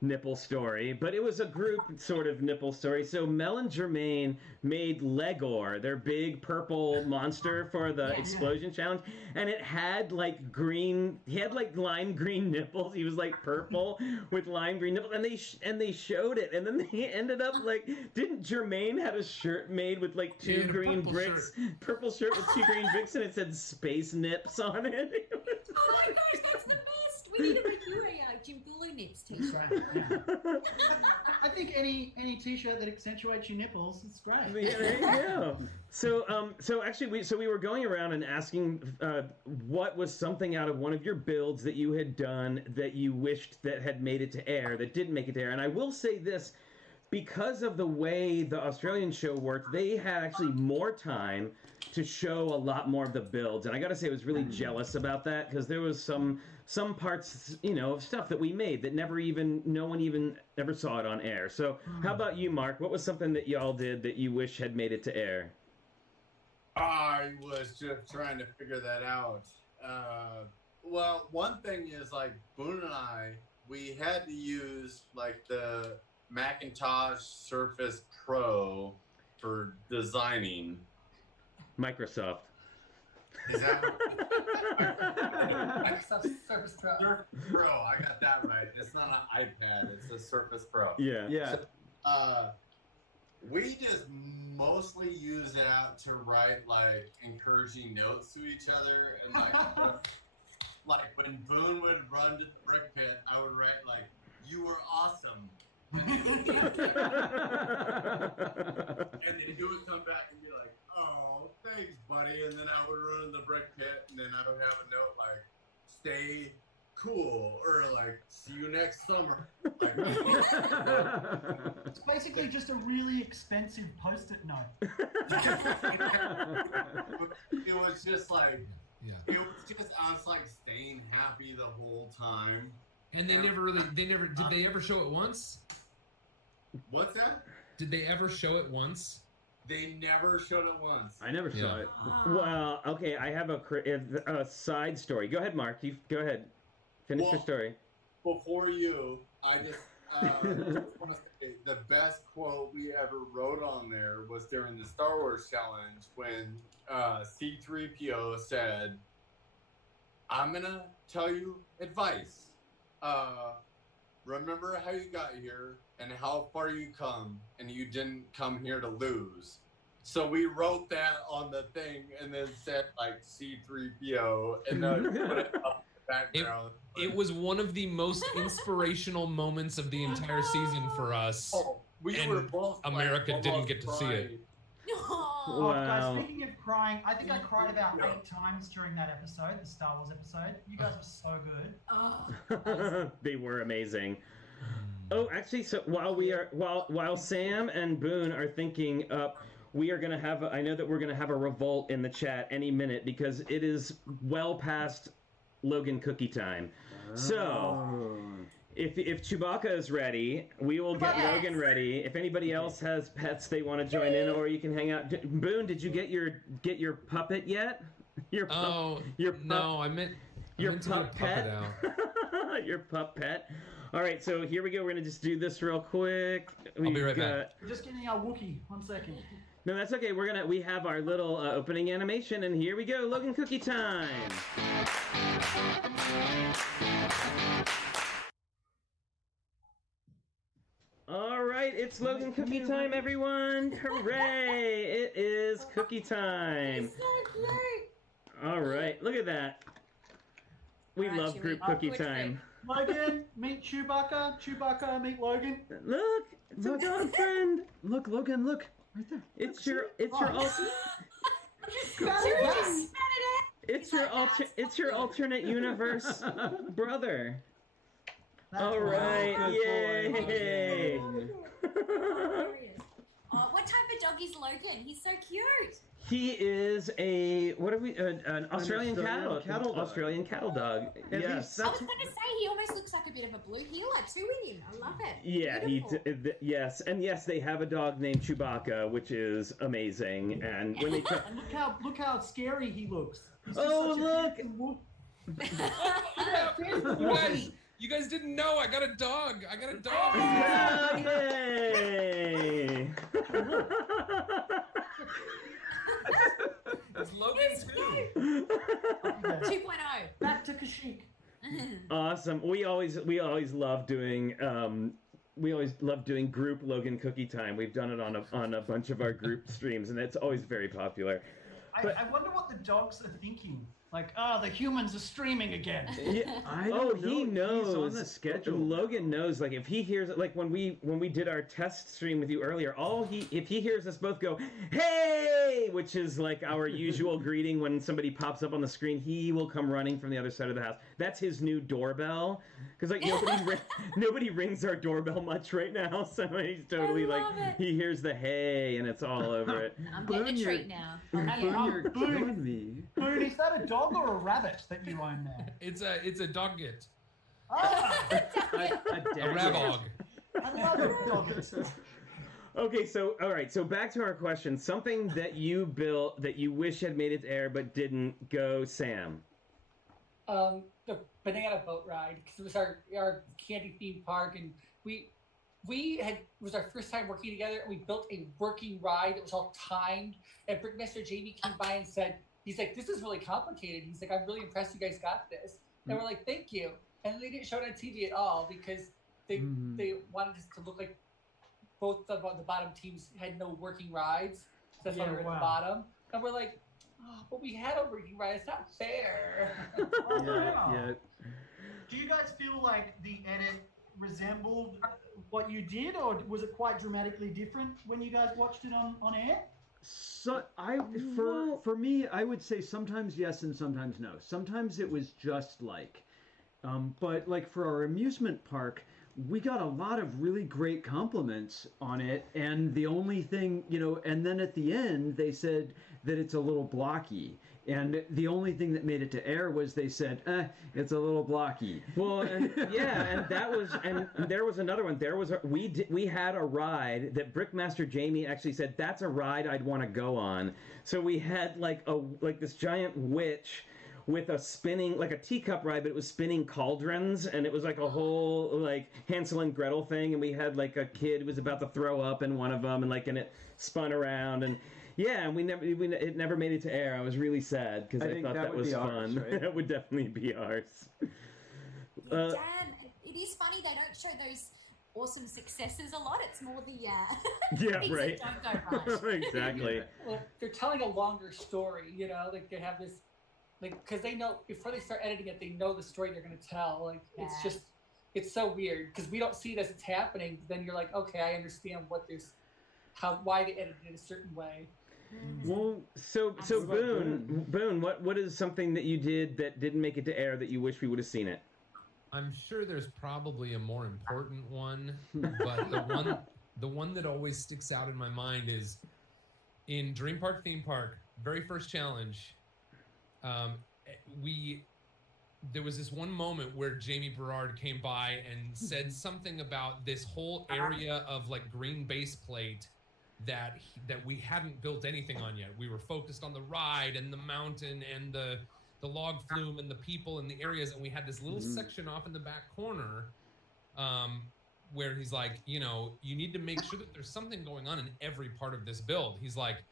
nipple story, but it was a group sort of nipple story. So Mel and Jermaine made Legor, their big purple monster for the explosion challenge, and it had like green, he had like lime green nipples. He was like purple with lime green nipples, and they showed it, and then they ended up like, didn't Jermaine have a shirt made with like two green bricks, purple shirt with two green bricks, and it said Space Nips on it? Oh my gosh, that's the best! We need to make you a Jim Bulu Nips t-shirt. I think any t-shirt that accentuates your nipples is great. Yeah, there you go. So actually, we were going around and asking what was something out of one of your builds that you had done that you wished that had made it to air, that didn't make it to air. And I will say this, because of the way the Australian show worked, they had actually more time to show a lot more of the builds. And I got to say, I was really jealous about that, because there was some some parts, of stuff that we made that no one even ever saw it on air. So how about you, Mark? What was something that y'all did that you wish had made it to air? I was just trying to figure that out. Well, one thing is like Boone and I, we had to use like the Macintosh Surface Pro for designing. Microsoft. Is that Microsoft Surface Pro. Surface Pro? I got that right. It's not an iPad. It's a Surface Pro. Yeah. So, we just mostly use it out to write like encouraging notes to each other, and like when Boone would run to the brick pit, I would write like, "You were awesome," and then he would come back and be like, "Oh, thanks, buddy," and then I would run in the brick pit, and then I would have a note like, "Stay cool," or like, "See you next summer." It's basically just a really expensive post-it note. It was just like, Yeah. it was just us like staying happy the whole time. And did they ever show it once? What's that? Did they ever show it once? They never showed it once. I never saw it. Well, okay, I have a side story. Go ahead, Mark. You go ahead. Finish your story. Before you, I just want to say the best quote we ever wrote on there was during the Star Wars challenge when C-3PO said, "I'm gonna tell you advice. Remember how you got here and how far you come, and you didn't come here to lose." So we wrote that on the thing and then said like C-3PO and then put it up in the background. It was one of the most inspirational moments of the entire season for us. We and were both America like, didn't get to see it. Oh, Wow. guys, speaking of crying, I think I cried about 8 times during that episode, the Star Wars episode. You guys were so good. Oh. They were amazing. Oh, actually, so while Sam and Boone are thinking up, we are gonna have. I know that we're gonna have a revolt in the chat any minute because it is well past Logan cookie time. So, if Chewbacca is ready, we will get Logan ready. If anybody else has pets they want to join in, or you can hang out. Boone, did you get your puppet yet? Your pup to get a puppet pet. out. Your pup pet. All right, so here we go. We're gonna just do this real quick. I'll be right back. We're just getting our Wookiee. 1 second. No, that's okay. We have our little opening animation, and here we go. Logan cookie time. All right, it's Logan cookie time, everyone. Hooray! It is cookie time. So cute. All right, look at that. We All right, love should group we- cookie which time. Logan, meet Chewbacca. Chewbacca, meet Logan. Look, it's a dog friend. Look, Logan, look. Right there. It's your alternate universe brother. All right, yay! What type of dog is Logan? He's so cute. He is an Australian cattle dog. Australian cattle dog. At Yes. least I was going to say he almost looks like a bit of a blue heeler too with him. I love it. Yeah, Beautiful. yes, and yes, they have a dog named Chewbacca, which is amazing. And when they And look how scary he looks. He's just Oh, such a look! handsome You guys didn't know. I got a dog. Yay! It's Logan too. 2.0. Back to Kashyyyk. Awesome. We always love doing group Logan cookie time. We've done it on a bunch of our group streams, and it's always very popular. I wonder what the dogs are thinking. Like, the humans are streaming again. Yeah. I don't know. He knows. He's on the schedule. Logan knows. Like, if he hears, like when we did our test stream with you earlier, if he hears us both go, "Hey!" which is like our usual greeting when somebody pops up on the screen, he will come running from the other side of the house. That's his new doorbell. Because like nobody rings our doorbell much right now, so he's totally like it. he hears the hey and it's all over it. I'm getting a treat now. Boone, Hey, you're Boone. killing me. Boone, is that a dog dog or a rabbit that you own there? It's a dog git. Ah, A rabog. I love it, doggies. Okay, so all right, so back to our question. Something that you built that you wish had made it to air but didn't. Go, Sam. The banana boat ride, because it was our candy theme park, and it was our first time working together, and we built a working ride that was all timed. And Brickmaster Jamie came by and said, he's like, this is really complicated. He's like, I'm really impressed you guys got this. And we're like, thank you. And then they didn't show it on TV at all because they wanted us to look like both the bottom teams had no working rides. So that's why we were at the bottom. And we're like, oh, but we had a working ride. It's not fair. Yeah. Do you guys feel like the edit resembled what you did, or was it quite dramatically different when you guys watched it on air? So for me, I would say sometimes yes and sometimes no. Sometimes it was just like, but like for our amusement park, we got a lot of really great compliments on it, and the only thing, and then at the end they said that it's a little blocky, and the only thing that made it to air was they said, it's a little blocky. Well, and there was another one. We had a ride that Brickmaster Jamie actually said that's a ride I'd want to go on. So we had like this giant witch with a spinning, like a teacup ride, but it was spinning cauldrons, and it was like a whole like Hansel and Gretel thing, and we had like a kid who was about to throw up in one of them, and it spun around, and yeah, and it never made it to air. I was really sad because I thought that was fun. Ours, right? That would definitely be ours. Damn, it is funny they don't show those awesome successes a lot. It's more the yeah, things right. that don't go right. Exactly. Well, they're telling a longer story, like they have this, like, because they know before they start editing it, they know the story they're going to tell. Like, it's so weird because we don't see it as it's happening. Then you're like, okay, I understand why they edited it a certain way. Well, so Boone, what is something that you did that didn't make it to air that you wish we would have seen it? I'm sure there's probably a more important one, but the one that always sticks out in my mind is in Dream Park Theme Park, very first challenge. There was this one moment where Jamie Berard came by and said something about this whole area of like green base plate that we hadn't built anything on yet. We were focused on the ride and the mountain and the log flume and the people and the areas, and we had this little section off in the back corner where he's like, you need to make sure that there's something going on in every part of this build. He's like,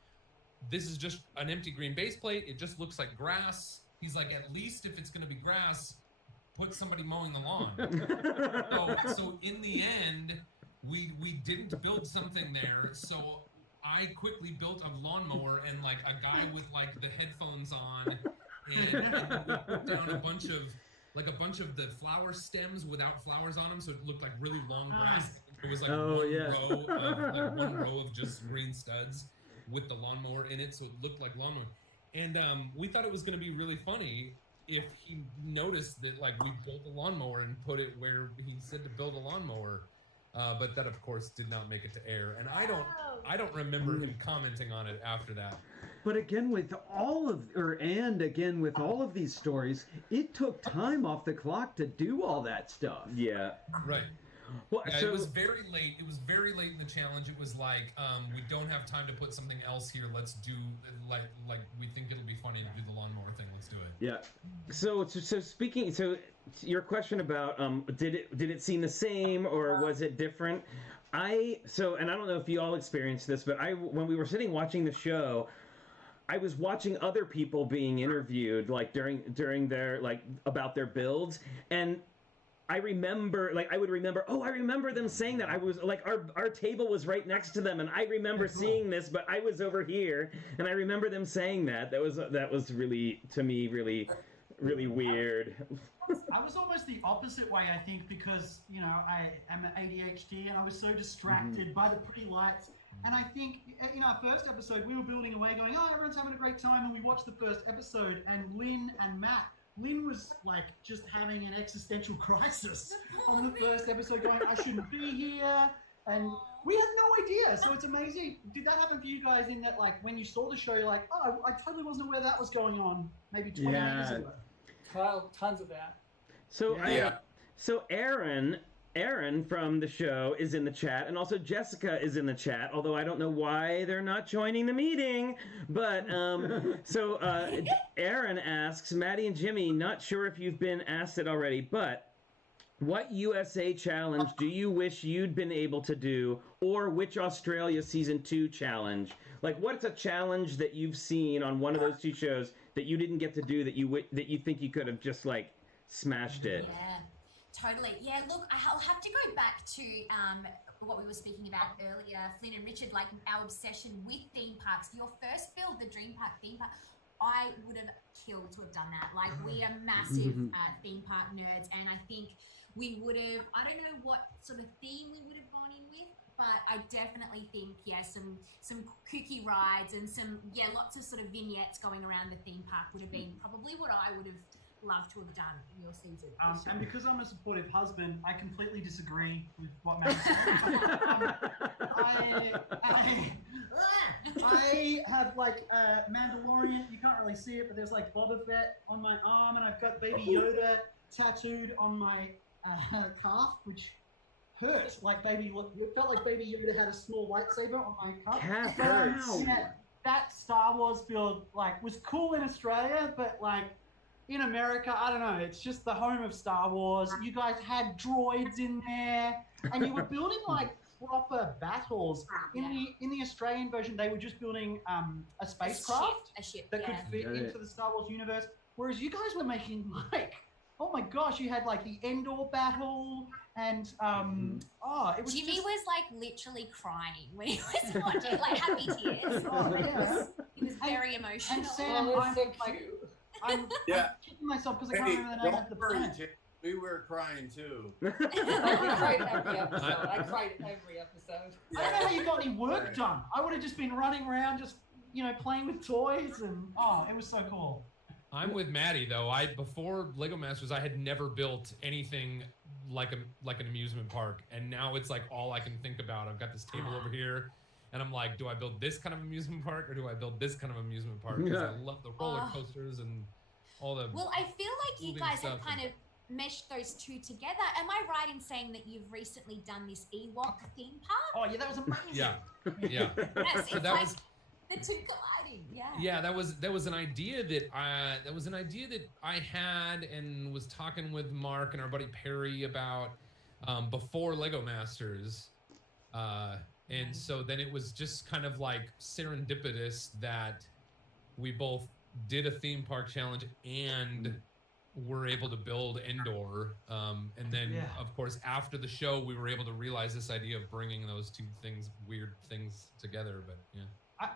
this is just an empty green base plate. It just looks like grass. He's like, at least if it's going to be grass, put somebody mowing the lawn. So in the end, we didn't build something there. So I quickly built a lawnmower and like a guy with like the headphones on, and we put down a bunch of the flower stems without flowers on them, so it looked like really long grass. It was like one row of just green studs with the lawnmower in it, so it looked like lawnmower. And we thought it was going to be really funny if he noticed that like we built a lawnmower and put it where he said to build a lawnmower. But that, of course, did not make it to air, and I don't remember him commenting on it after that. But again, with all of these stories, it took time off the clock to do all that stuff. Yeah. Right. Well, yeah, so it was very late. It was very late in the challenge. It was like, we don't have time to put something else here. Let's do like we think it'll be funny to do the lawnmower thing. Let's do it. Yeah. So your question about did it seem the same or was it different? And I don't know if you all experienced this, but when we were sitting watching the show, I was watching other people being interviewed like during their like about their builds, and I remember them saying that. I was like, our table was right next to them, and I remember seeing this, but I was over here, and I remember them saying that. That was really, to me, really, really weird. I was almost the opposite way, I think, because I am an ADHD, and I was so distracted by the pretty lights. And I think in our first episode, we were building away, going, "Oh, everyone's having a great time," and we watched the first episode, and Lynn was like just having an existential crisis on the first episode, going, "I shouldn't be here." And we had no idea. So it's amazing. Did that happen for you guys in that, like, when you saw the show, you're like, oh, I totally wasn't aware that was going on maybe 20 years ago? Tons of that. So, Yeah. So Aaron from the show is in the chat, and also Jessica is in the chat, although I don't know why they're not joining the meeting. But, Aaron asks, Maddy and Jimmy, not sure if you've been asked it already, but what USA challenge do you wish you'd been able to do, or which Australia Season 2 challenge? Like, what's a challenge that you've seen on one of those two shows that you didn't get to do that you think you could have just, like, smashed it? Yeah. Totally. Yeah, look, I'll have to go back to what we were speaking about earlier, Flynn and Richard, like our obsession with theme parks. Your first build, the Dream Park theme park, I would have killed to have done that. Like, we are massive theme park nerds, and I think we would have, I don't know what sort of theme we would have gone in with, but I definitely think, some kooky rides and lots of sort of vignettes going around the theme park would have been probably what I would have love to have done in your season. And because I'm a supportive husband, I completely disagree with what Matt said. I have like Mandalorian. You can't really see it, but there's like Boba Fett on my arm, and I've got Baby Yoda tattooed on my calf, which hurt. Like it felt like Baby Yoda had a small lightsaber on my calf. Calf hurts. Yeah, that Star Wars build was cool in Australia, but like in America, I don't know. It's just the home of Star Wars. You guys had droids in there, and you were building like proper battles. In the Australian version, they were just building a spacecraft a ship that could fit into the Star Wars universe. Whereas you guys were making like, oh my gosh, you had like the Endor battle, and it was. Jimmy was like literally crying when he was watching, like happy tears. He was very emotional. And Sam, I'm so like. cute. I'm kicking myself because I can't remember the name of the planet. We were crying too. We cried every episode. I cried every episode. I don't know how you got any work done. I would have just been running around, just playing with toys, and it was so cool. I'm with Maddy though. Before Lego Masters, I had never built anything like an amusement park, and now it's like all I can think about. I've got this table over here. And I'm like, do I build this kind of amusement park or do I build this kind of amusement park? Because I love the roller coasters and all the. Well, I feel like you guys have kind and... of meshed those two together. Am I right in saying that you've recently done this Ewok theme park? Oh yeah, that was amazing. Yeah. Yes, it's that like was the two colliding. Yeah. Yeah, that was an idea that I had and was talking with Mark and our buddy Perry about before Lego Masters. And so then it was just kind of like serendipitous that we both did a theme park challenge and were able to build Endor. And then, of course, after the show, we were able to realize this idea of bringing those two weird things together. But yeah.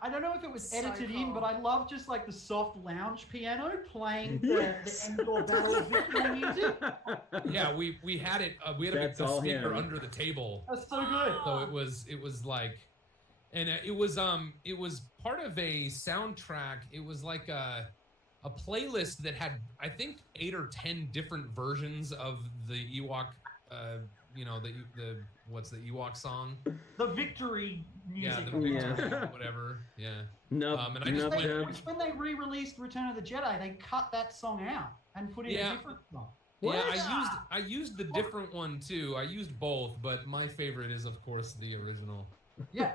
I don't know if it was So edited in, cool. but I love just like the soft lounge piano playing the Endor Battle Victory music. Yeah, we had it. We had a big speaker under the table. That's so good. So it was like, and it was part of a soundtrack. It was like a playlist that had, I think, 8 or 10 different versions of the Ewok. The what's the Ewok song? The victory music. Yeah, the victory, whatever. Yeah. No. And I just went, When they re-released Return of the Jedi, they cut that song out and put in a different song. yeah, I used the different one too. I used both, but my favorite is of course the original. Yeah.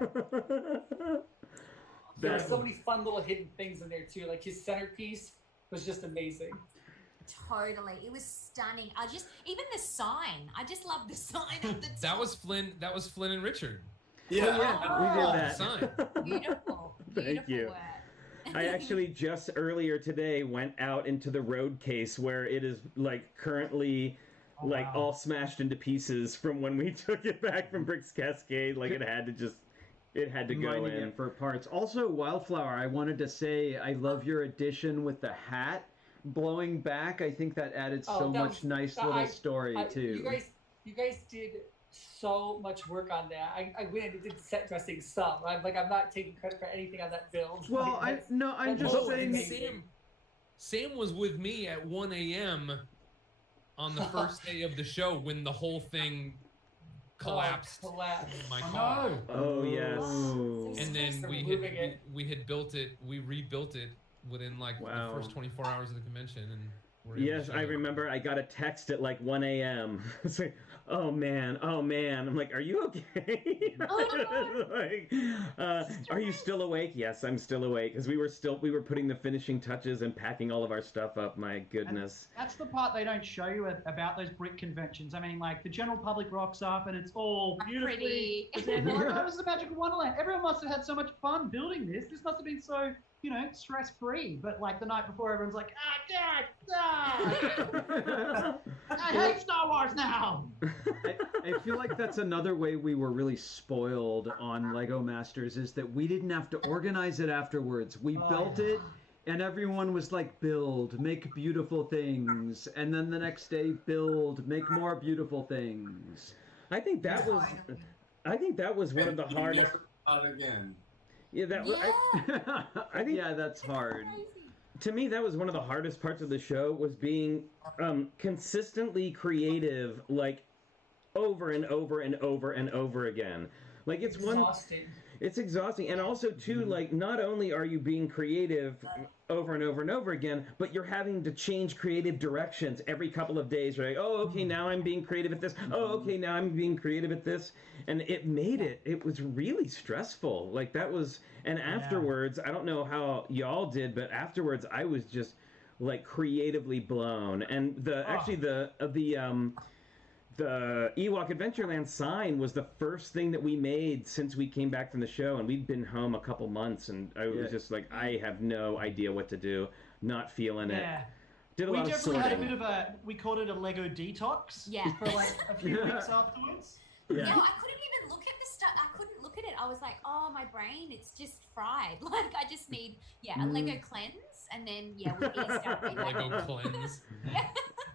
There were so many fun little hidden things in there too. Like his centerpiece was just amazing. Totally. It was stunning. Even the sign. I just love the sign at the top. That was Flynn and Richard. Yeah. We did that. Sign. Beautiful. Thank you. Work. I actually just earlier today went out into the road case where it is like currently all smashed into pieces from when we took it back from Bricks Cascade. Like it had to go Mining in it for parts. Also, Wildflower, I wanted to say I love your addition with the hat blowing back. I think that added so much nice little story too. You guys did so much work on that. I went and did set dressing some. I'm not taking credit for anything on that build. Well, I'm just saying. Sam was with me at 1 a.m. on the first day of the show when the whole thing collapsed collapsed. my Oh, car. no. Oh yes. Oh. And then So we moving it. built it. We rebuilt it within like Wow. the first 24 hours of the convention, and we're able to Yes, show I it. remember I got a text at like 1 a.m. It's like, oh man. I'm like, are you okay? Like, are you still awake? Yes, I'm still awake because we were putting the finishing touches and packing all of our stuff up. My goodness. That's the part they don't show you about those brick conventions. I mean, like the general public rocks up and it's all beautifully. Pretty. And they're like, oh, this is a magical wonderland. Everyone must have had so much fun building this. This must have been so, stress free. But like the night before, everyone's like, I hate Star Wars now. I feel like that's another way we were really spoiled on Lego Masters is that we didn't have to organize it afterwards. We built it and everyone was like, build, make beautiful things. And then the next day, build, make more beautiful things. I think that was one of the You hardest. never thought again. Yeah, that was. I think yeah, that's hard. to me that was one of the hardest parts of the show was being consistently creative, like over and over and over and over again. Like it's Exhausting. It's exhausting, and also too, like not only are you being creative over and over and over again, but you're having to change creative directions every couple of days. Right? Oh, okay, now I'm being creative at this. Oh, okay, now I'm being creative at this, and it made it. It was really stressful. Like that was, and afterwards, I don't know how y'all did, but afterwards, I was just like creatively blown. And the Ewok Adventureland sign was the first thing that we made since we came back from the show, and we'd been home a couple months, and I was just like, I have no idea what to do, not feeling it. Yeah. Did a We lot of definitely had a sorting. bit of we called it a Lego detox. Yeah. For like a few weeks afterwards. No, I couldn't even look at the stuff. I couldn't look at it. I was like, oh, my brain, it's just fried. Like, I just need, a Lego cleanse, and then, we restart. Lego cleanse.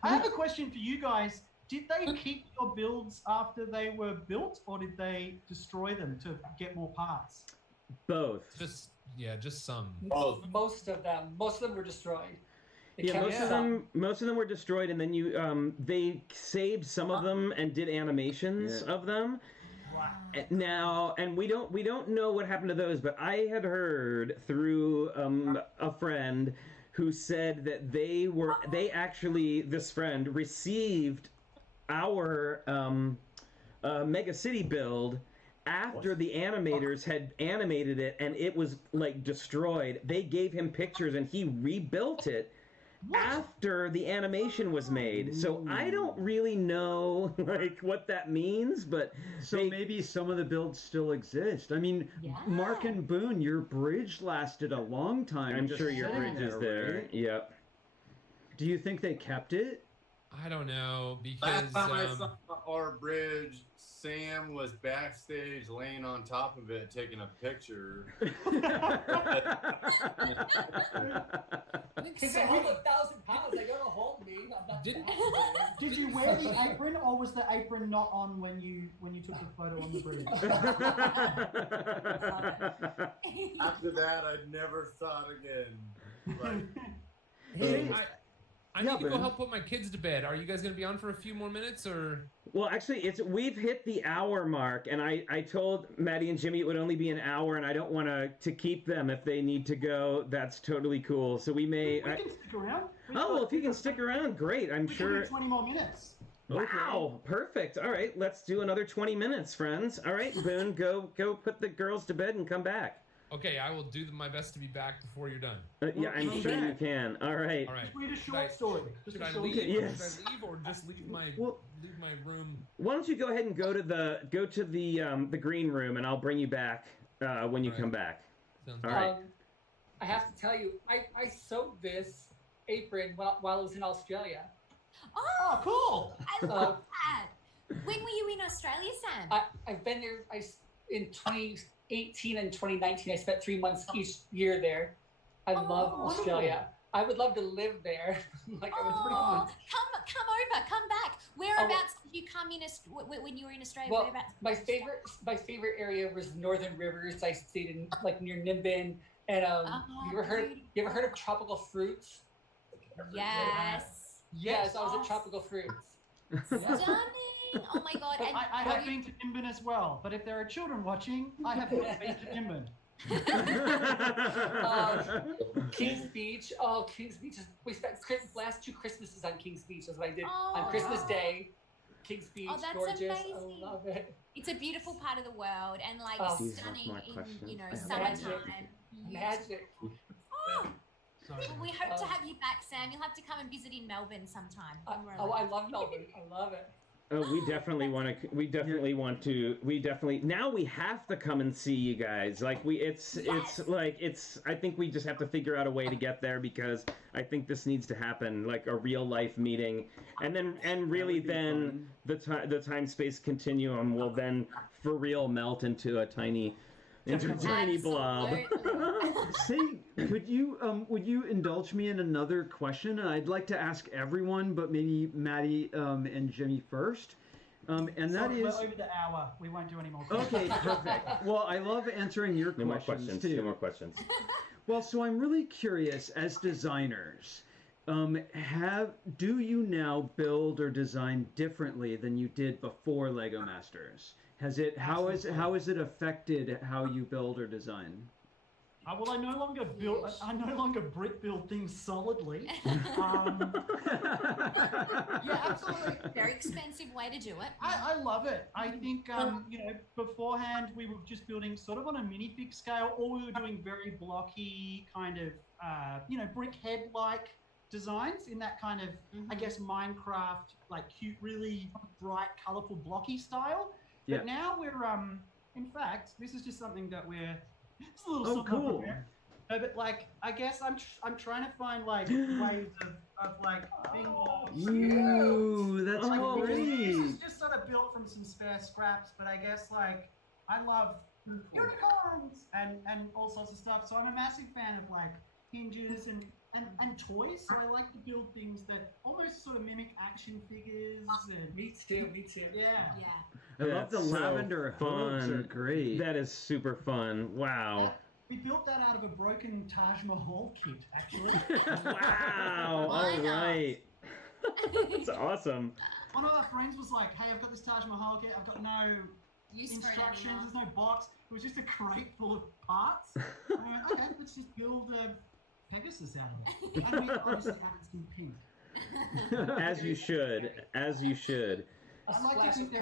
I have a question for you guys. Did they keep your builds after they were built, or did they destroy them to get more parts? Both. Just some. Both. Most of them were destroyed. They Yeah, kept most of them were destroyed, and then they saved some of them and did animations of them. Wow. And we don't know what happened to those, but I had heard through a friend who said that this friend received our Mega City build after the animators had animated it and it was like destroyed. They gave him pictures and he rebuilt it after the animation was made. So I don't really know like what that means, but Maybe some of the builds still exist. I mean, Mark and Boone, your bridge lasted a long time. I'm just sure your sitting bridge is there. right? Yep. Do you think they kept it? I don't know because Last time I saw our bridge, Sam was backstage laying on top of it taking a picture. If it held 1,000 pounds, they're gonna hold me. I'm not Didn't- Did you wear the apron, or was the apron not on when you took the photo on the bridge? After that, I never saw it again. Like, Hey, I need to go Ben. help put my kids to bed. Are you guys going to be on for a few more minutes, or? Well, actually, we've hit the hour mark, and I told Maddy and Jimmy it would only be an hour, and I don't want to keep them if they need to go. That's totally cool. So we may. We can stick around. Well, if you can stick around, great. I'm we sure. can do 20 more minutes. Wow, perfect. All right, let's do another 20 minutes, friends. All right, Boone, go put the girls to bed and come back. Okay, I will do my best to be back before you're done. Yeah, I'm Come sure you back. can. All right. All right. Just read a Should I- short story. Just Should a I short leave? story. Yes. Should I leave or just leave my room? Why don't you go ahead and go to the green room, and I'll bring you back when you All right. come back. Sounds All good. right. I have to tell you, I sewed this apron while I was in Australia. Oh, cool. I love that. When were you in Australia, Sam? I've been there. In 2018 and 2019, I spent 3 months each year there. I love Australia. I would love to live there. Like it was pretty fun. Come over, come back. Whereabouts did you come in when you were in Australia? Well, Whereabouts? my favorite area was Northern Rivers. I stayed in like near Nimbin. And you ever heard of tropical fruits? Yes. Yes, I was at Tropical Fruits. Stunning. amazing. Oh my god. And I have been to Nimbin as well, but if there are children watching, I have not been to Nimbin. Kings Beach. Oh, Kings Beach. We spent last 2 Christmases on Kings Beach. That's what I did on Christmas Day. Kings Beach, that's gorgeous. amazing. I love it. It's a beautiful part of the world and like stunning in summertime. Magic. Oh. Well, we hope to have you back, Sam. You'll have to come and visit in Melbourne sometime. I love Melbourne. I love it. Oh, we definitely want to. We definitely want to. We definitely now we have to come and see you guys. Like it's like it's. I think we just have to figure out a way to get there because I think this needs to happen, like a real life meeting, and really then the time space continuum will then for real melt into a tiny blob. Say, would you indulge me in another question? I'd like to ask everyone, but maybe Maddy and Jimmy first. And that is... We're over the hour. We won't do any more questions. Okay, perfect. Well, I love answering your questions, too. Two more questions. Well, so I'm really curious, as designers, do you now build or design differently than you did before Lego Masters? How has it affected how you build or design? Well, I no longer brick build things solidly. Yeah, absolutely. Very expensive way to do it. I love it. I think beforehand we were just building sort of on a minifig scale, or we were doing very blocky kind of brick head like designs in that kind of I guess Minecraft like cute, really bright, colorful, blocky style. Yeah. But now we're in fact, this is just something that we're it's a little something cool. No, but like I guess I'm trying to find like ways of like being more. Ooh, that's great. This is just sort of built from some spare scraps, but I guess like I love unicorns and all sorts of stuff. So I'm a massive fan of like hinges and toys. So I like to build things that almost sort of mimic action figures. And me too. Yeah. I love the lavender hoods. Are great. That is super fun. Wow. We built that out of a broken Taj Mahal kit, actually. Wow. All right. That's awesome. One of our friends was like, "Hey, I've got this Taj Mahal kit. I've got no instructions. There's no box. It was just a crate full of parts." And we went, "Okay, let's just build a Pegasus out of it." And we obviously haven't seen pink. As you should. As you should. I like to think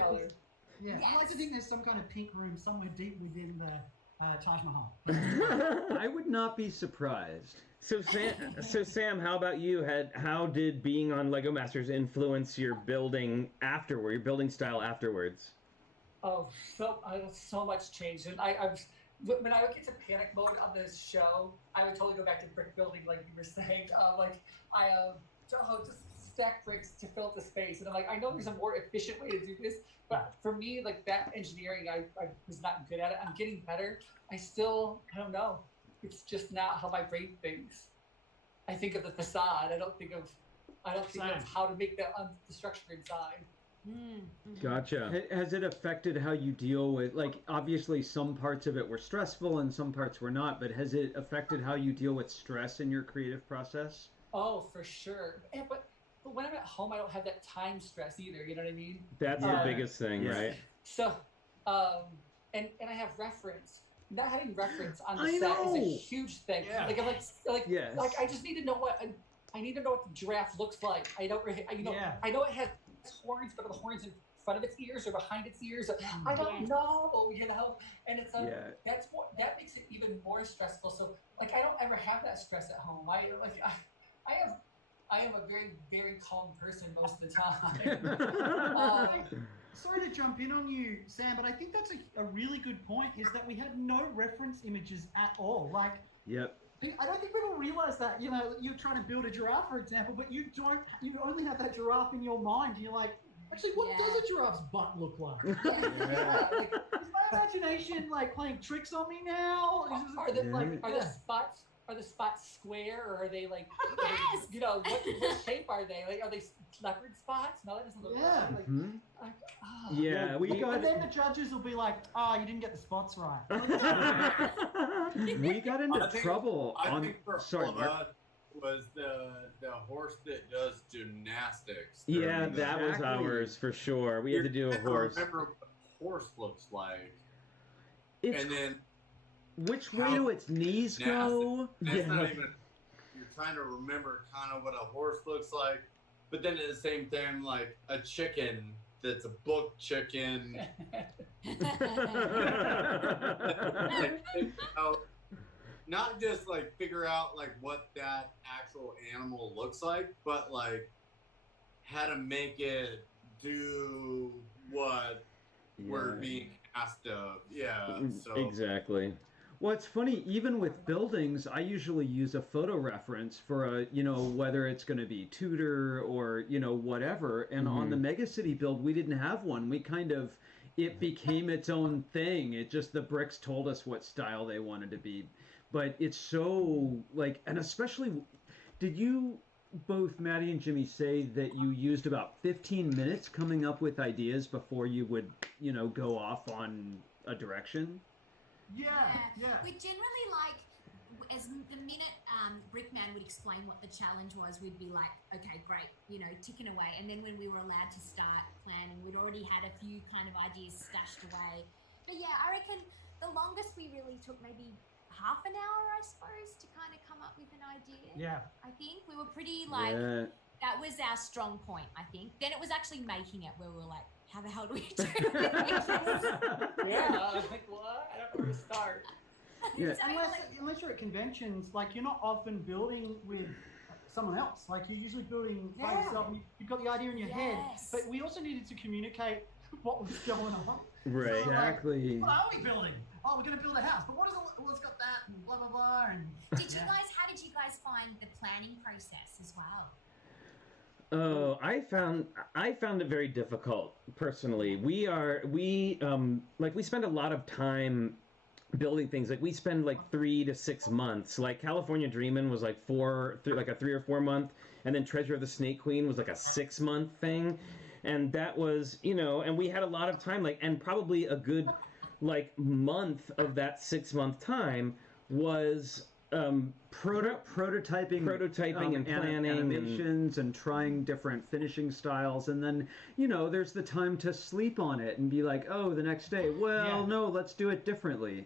I like to think there's some kind of pink room somewhere deep within the Taj Mahal. I would not be surprised. So Sam, how about you? How did being on Lego Masters influence your building afterward? Your building style afterwards? Oh, so much changed. And when I would get to panic mode on this show, I would totally go back to brick building, like you were saying. Just stack bricks to fill up the space. And I'm like, I know there's a more efficient way to do this, but for me, like that engineering, I was not good at it. I'm getting better. I don't know. It's just not how my brain thinks. I think of the facade. I don't think of how to make the structure inside. Gotcha. Has it affected how you deal with, like, obviously some parts of it were stressful and some parts were not, but has it affected how you deal with stress in your creative process? Oh, for sure. But when I'm at home, I don't have that time stress either. You know what I mean? That's the biggest thing, right? So, and I have reference. Not having reference on the set is a huge thing. Yeah. Like I just need to know what the giraffe looks like. I know it has horns, but are the horns in front of its ears or behind its ears? I don't know, and it's that makes it even more stressful. So like I don't ever have that stress at home. I am a very, very calm person most of the time. Sorry to jump in on you, Sam, but I think that's a really good point, is that we had no reference images at all. Like, yep. I don't think people realize that, you're trying to build a giraffe, for example, but you only have that giraffe in your mind. You're like, actually, what does a giraffe's butt look like? Is my imagination like playing tricks on me now? Are the spots square, or are they like, yes! What shape are they? Like, are they leopard spots? No, that doesn't look right. Yeah, and then the judges will be like, "Oh, you didn't get the spots right." We got into trouble I think for sorry, Mark. was the horse that does gymnastics. Yeah, during the- that was Exactly. ours for sure. We had to do a You're trying to horse. Remember what a horse looks like, It's, and then Which way do its knees go? gymnastics. That's Yeah. not even. You're trying to remember kind of what a horse looks like, but then at the same time, like a chicken that's a book chicken. Like, not just like figure out like what that actual animal looks like, but like how to make it do what we're being asked of. Yeah. So Exactly. Well, it's funny, even with buildings, I usually use a photo reference for a, whether it's going to be Tudor or, whatever. And on the Megacity build, we didn't have one. We it became its own thing. It just, the bricks told us what style they wanted to be. But it's so, and especially, did you both, Maddy and Jimmy, say that you used about 15 minutes coming up with ideas before you would, go off on a direction? Yeah. We generally as the minute Brickman would explain what the challenge was, we'd be like, okay, great, ticking away. And then when we were allowed to start planning, we'd already had a few kind of ideas stashed away. But yeah, I reckon the longest we really took maybe half an hour, I suppose, to kind of come up with an idea. Yeah. I think we were pretty that was our strong point, I think. Then it was actually making it where we were like, how the hell do we do this? Yeah, I was like, what? I don't know where to start. Yeah. Unless you're at conventions, you're not often building with someone else. You're usually building by yourself, and you've got the idea in your head. But we also needed to communicate what was going on. Right. So, Exactly. what are we building? Oh, we're going to build a house. But what's got that? And blah, blah, blah. And how did you guys find the planning process as well? Oh, I found it very difficult personally. We spend a lot of time building things. We spend 3 to 6 months. California Dreamin' was a 3 or 4 month, and then Treasure of the Snake Queen was a 6 month thing, and that was and we had a lot of time and probably a good month of that 6 month time was prototyping and planning animations and trying different finishing styles, and then there's the time to sleep on it and be like, oh, the next day, no, let's do it differently.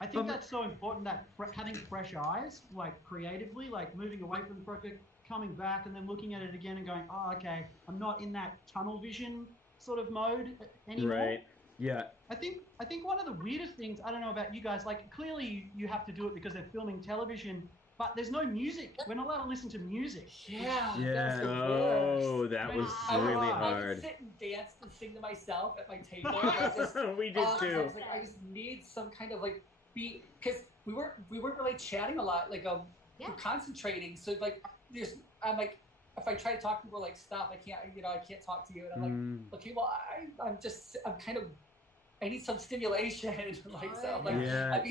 I think that's so important, that having fresh eyes, creatively, moving away from the project, coming back and then looking at it again and going, oh, okay, I'm not in that tunnel vision sort of mode anymore. Right. Yeah. I think one of the weirdest things, I don't know about you guys, clearly you have to do it because they're filming television, but there's no music. We're not allowed to listen to music. Yeah. Yeah. That was the Oh, worst. that was I really would I would hard. sit and dance and sing to myself at my table. I just, We did I too. was I just need some kind of beat, because we weren't really chatting a lot. We're concentrating. So I'm if I try to talk to people, stop. I can't talk to you. And I'm okay, well, I'm kind of, I need some stimulation. I'd be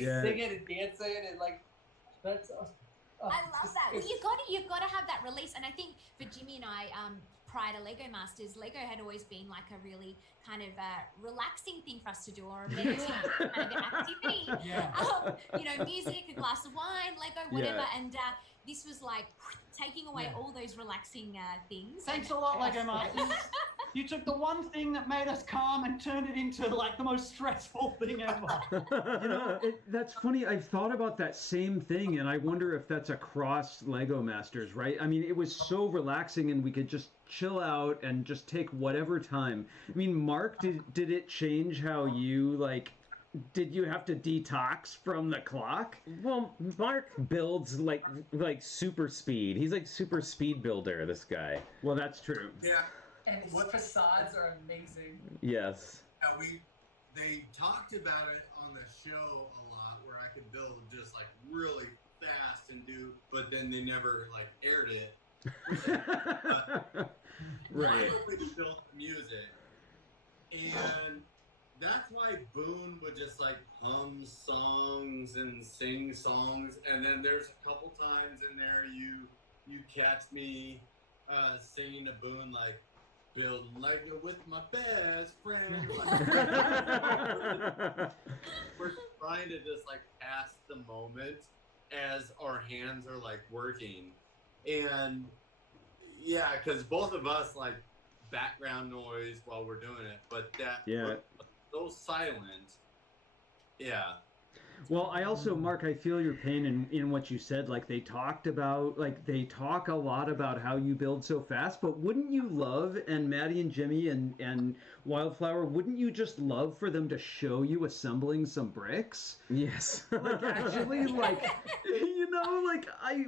singing and dancing and that's. I love that. Well, you've got to have that release, and I think for Jimmy and I, prior to Lego Masters, Lego had always been a really kind of relaxing thing for us to do, or a meditative kind of activity. Yeah. Music, a glass of wine, Lego, whatever, and this was taking away all those relaxing things. Thanks a lot, Lego Masters. You took the one thing that made us calm and turned it into the most stressful thing ever. That's funny. I've thought about that same thing, and I wonder if that's across Lego Masters, right? I mean, it was so relaxing, and we could just chill out and just take whatever time. I mean, Mark, did it change how you did you have to detox from the clock? Well, Mark builds like super speed. He's super speed builder, this guy. Well, that's true. Yeah. And his facades are amazing. Yes. Yeah, they talked about it on the show a lot, where I could build just really fast and but then they never aired it. Right. I would build music, and that's why Boone would just hum songs and sing songs, and then there's a couple times in there you catch me singing to Boone build Lego with my best friend. We're trying to just pass the moment as our hands are working, And yeah, because both of us like background noise while we're doing it, but that so silent. Yeah. Well, I also, Mark, I feel your pain in what you said. Like they talk a lot about how you build so fast, but wouldn't you love, and Maddy and Jimmy and Wildflower, wouldn't you just love for them to show you assembling some bricks? Yes. Like actually, like,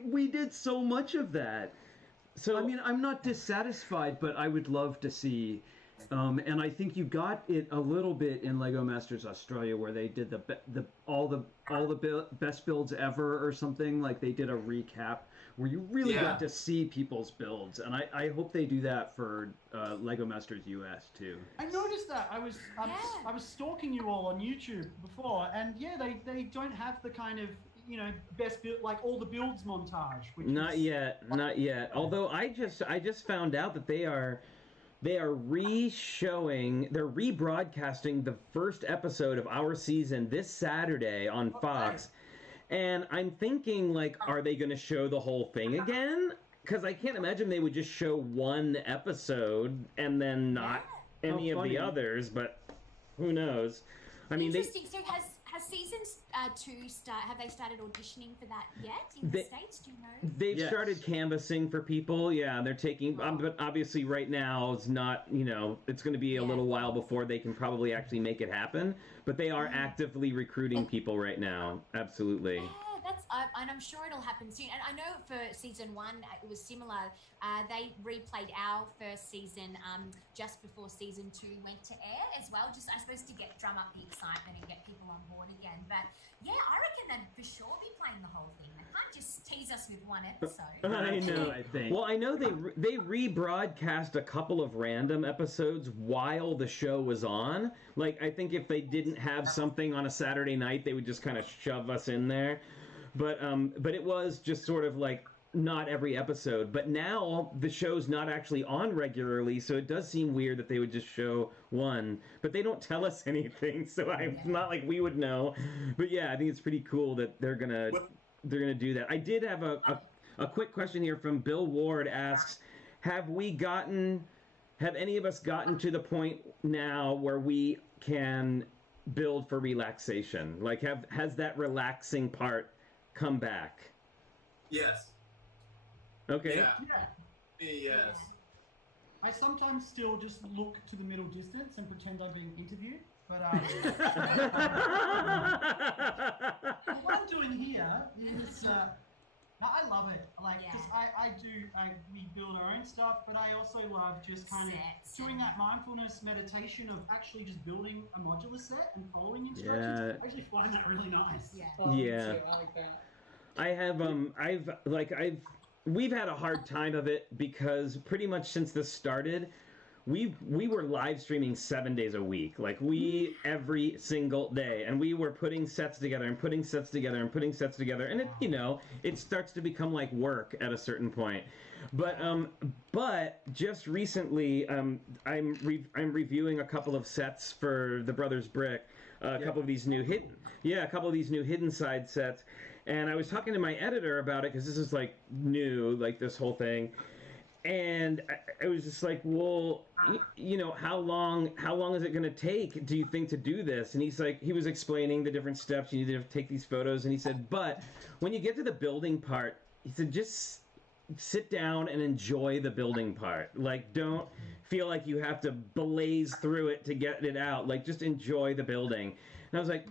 we did so much of that. So I mean, I'm not dissatisfied, but I would love to see. And I think you got it a little bit in Lego Masters Australia, where they did all the best builds ever or something. Like they did a recap where you really got to see people's builds, and I hope they do that for Lego Masters US too. I noticed that. I was stalking you all on YouTube before, and they don't have the kind of best build, like all the builds montage. Not yet. Although I just found out that they are rebroadcasting the first episode of our season this Saturday on Fox. And I'm thinking, like, are they going to show the whole thing again? Because I can't imagine they would just show one episode and then not any of the others, but who knows? I mean, interesting. So has season 2 have they started auditioning for that yet in the States? Do you know? They've started canvassing for people. Yeah, they're taking. But obviously, right now it's not. It's going to be a little while before they can probably actually make it happen. But they are actively recruiting people right now. Absolutely. Yeah, and I'm sure it'll happen soon. And I know for season 1 it was similar. They replayed our first season just before season 2 went to air as well. Just I suppose to drum up the excitement and get people on board again. But yeah, I reckon they'd for sure be playing the whole thing. They can't just tease us with one episode. I know. I think. Well, I know they rebroadcast a couple of random episodes while the show was on. Like I think if they didn't have something on a Saturday night, they would just kind of shove us in there. But it was just sort of like not every episode. But now the show's not actually on regularly, so it does seem weird that they would just show one. But they don't tell us anything, so it's not like we would know. But yeah, I think it's pretty cool that they're gonna do that. I did have a quick question here from Bill Ward. Asks, have any of us gotten to the point now where we can build for relaxation? Like, has that relaxing part come back? Yes. Okay. Yeah. Yes. I sometimes still just look to the middle distance and pretend I'm being interviewed, but what I'm doing here is I love it. Like, because we build our own stuff, but I also love just kind of doing that mindfulness meditation of actually just building a modular set and following instructions. Yeah. I actually find that really nice. Yeah. I like that. I have, we've had a hard time of it because pretty much since this started, we were live streaming 7 days a week, like every single day, and we were putting sets together and putting sets together and putting sets together, and it starts to become like work at a certain point. But just recently, I'm reviewing a couple of sets for the Brothers Brick, a couple of these new hidden side sets, and I was talking to my editor about it because this is like new, like this whole thing. And I was just like, well, how long is it going to take, do you think, to do this? And he was explaining the different steps. You need to take these photos. And he said, but when you get to the building part, he said, just sit down and enjoy the building part. Like, don't feel like you have to blaze through it to get it out. Like, just enjoy the building. And I was like,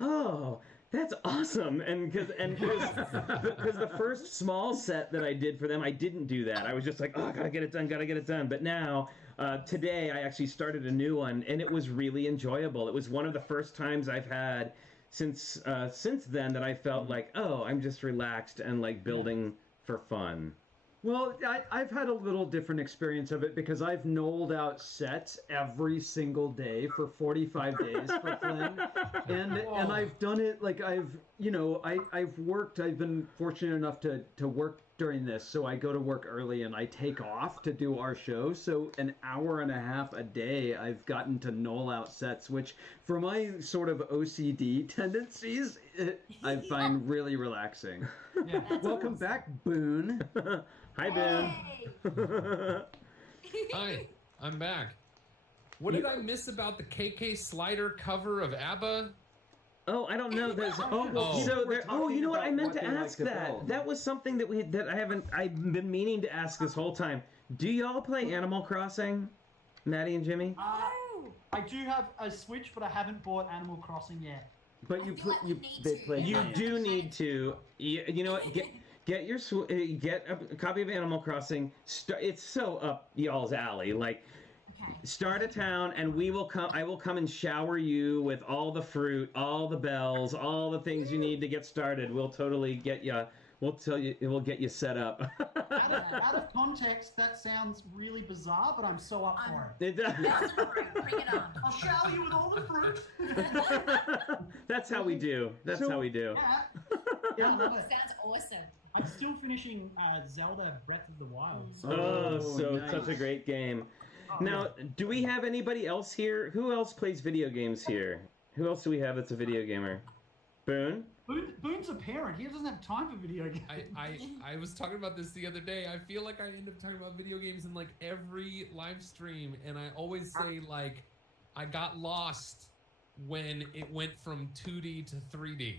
oh, that's awesome. And because the first small set that I did for them, I didn't do that. I was just like, oh, gotta get it done. But now, today, I actually started a new one, and it was really enjoyable. It was one of the first times I've had since then that I felt like, oh, I'm just relaxed and like building for fun. Well, I've had a little different experience of it because I've knolled out sets every single day for 45 days for Flynn, and I've done it like I've been fortunate enough to work during this, so I go to work early and I take off to do our show. So an hour and a half a day, I've gotten to null out sets, which for my sort of OCD tendencies, I find really relaxing. Yeah. Welcome back, Boone. Hi, Ben. Yay. Hi, I'm back. What did I miss about the KK Slider cover of ABBA? Oh, I don't know. There's Oh. so We're there. Oh, you know what? I talking meant to about what they like ask to that. build. That was something that I've been meaning to ask this whole time. Do y'all play Animal Crossing, Maddie and Jimmy? I do have a Switch, but I haven't bought Animal Crossing yet. But I you feel like we you need they to. play You games. do need to. You know what? Get your get a copy of Animal Crossing. It's so up y'all's alley. Like, Okay. start a town, and we will come. I will come and shower you with all the fruit, all the bells, all the things you need to get started. We'll totally get you. We'll tell you. We'll get you set up. Out of context, that sounds really bizarre, but I'm so up for it. It does. Bring it on. I'll shower you with all the fruit. That's how we do. That's So- how we do. Yeah. I love it. Sounds awesome. I'm still finishing Zelda Breath of the Wild. Oh, so nice. such a great game. Oh, Now, do we have anybody else here? Who else plays video games here? Who else do we have that's a video gamer? Boone? Boone's a parent. He doesn't have time for video games. I was talking about this the other day. I feel like I end up talking about video games in like every live stream, and I always say like I got lost when it went from 2D to 3D.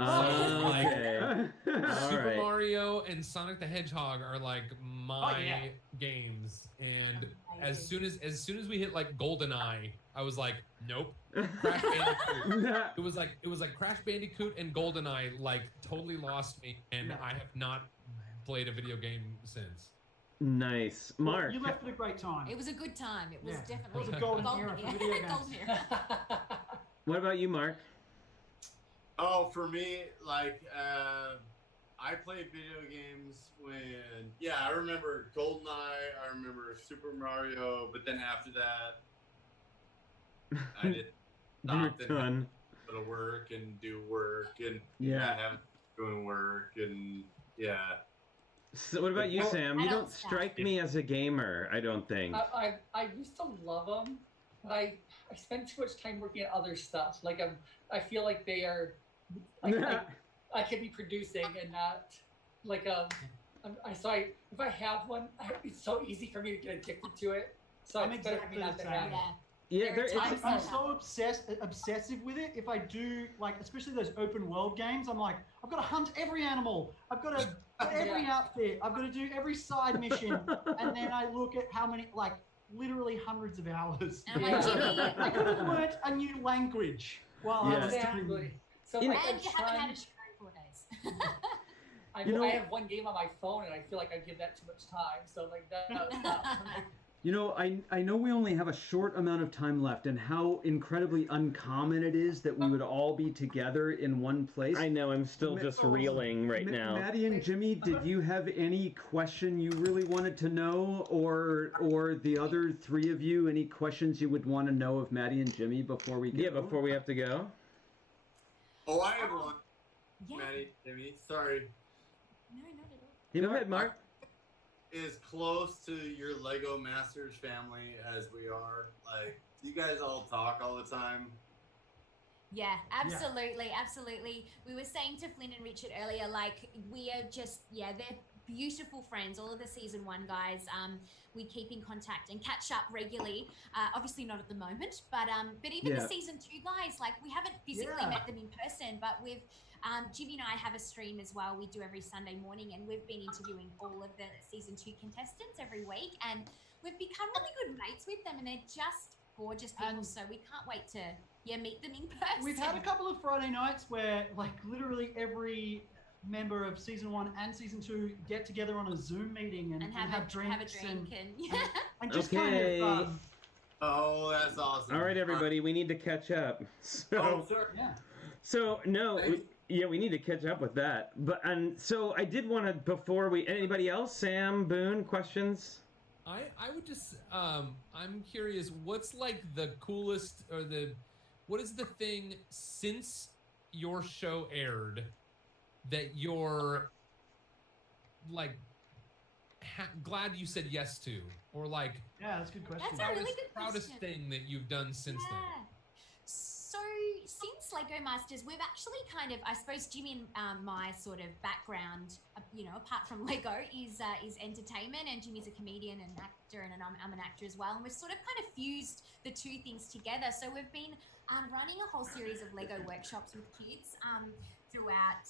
Okay. Super right. Mario and Sonic the Hedgehog are like my yeah. games, and as soon as we hit like GoldenEye, I was like, nope. Crash Bandicoot. It was like Crash Bandicoot and GoldenEye like totally lost me, and Yeah. I have not played a video game since. Nice. Mark. You left at a great time. It was a good time. It was Yeah. definitely It was a golden era for video games. Golden era. What about you, Mark? Oh, for me, like, I played video games when, I remember GoldenEye, I remember Super Mario, but then after that, I did You're stop and done. go to work and do work and Yeah. not have doing work and So what about you, Sam? I You don't don't strike me as a gamer, I don't think. I used to love them, but I spend too much time working at other stuff. Like I feel like they are, I could be producing and not like if I have one, it's so easy for me to get addicted to it. So I'm it's better for exactly me not the to same. have it. Yeah, There are times I'm like so obsessive with it. If I do, like, especially those open world games, I'm like, I've got to hunt every animal. I've got to get every outfit. I've got to do every side mission. And then I look at how many, like, literally hundreds of hours. And I'm like, Jimmy, I could have learnt a new language while I was doing. Exactly. So You know- like, I'm and you haven't had trying. a show in 4 days. I have one game on my phone, and I feel like I give that too much time. So like that. You know, I know we only have a short amount of time left, and how incredibly uncommon it is that we would all be together in one place. I know, I'm still just reeling right now. Maddie and Jimmy, did you have any question you really wanted to know, or the other three of you, any questions you would want to know of Maddie and Jimmy before we go? Yeah, before we have to go. Oh, I have one. Yeah. Maddie, Jimmy, sorry. No, not at all. Go ahead, Mark. Is close to your Lego Masters family as we are. Like, you guys all talk all the time. Yeah, absolutely, absolutely. We were saying to Flynn and Richard earlier, like, we are just, they're beautiful friends. All of the season 1 guys, we keep in contact and catch up regularly. Obviously not at the moment, but even the season 2 guys, like, we haven't physically met them in person, but with Jimmy and I have a stream as well. We do every Sunday morning, and we've been interviewing all of the season 2 contestants every week, and we've become really good mates with them, and they're just gorgeous people. And so we can't wait to meet them in person. We've had a couple of Friday nights where, like, literally every member of season 1 and season 2 get together on a Zoom meeting and have drinks and just Okay. kind of. Oh, that's awesome. All right, everybody, we need to catch up. Oh, sir. Yeah. So we need to catch up with that. But so I did want to before we anybody else, Sam, Boone, questions? I would just I'm curious, what's like the coolest or what is the thing since your show aired that you're like glad you said yes to, or like Yeah, that's a good question. That's a really good proudest question. thing that you've done since then? So since Lego Masters, we've actually kind of, I suppose, Jimmy and my sort of background, you know, apart from Lego, is entertainment, and Jimmy's a comedian and actor, and I'm an actor as well, and we've sort of kind of fused the two things together. So we've been running a whole series of Lego workshops with kids throughout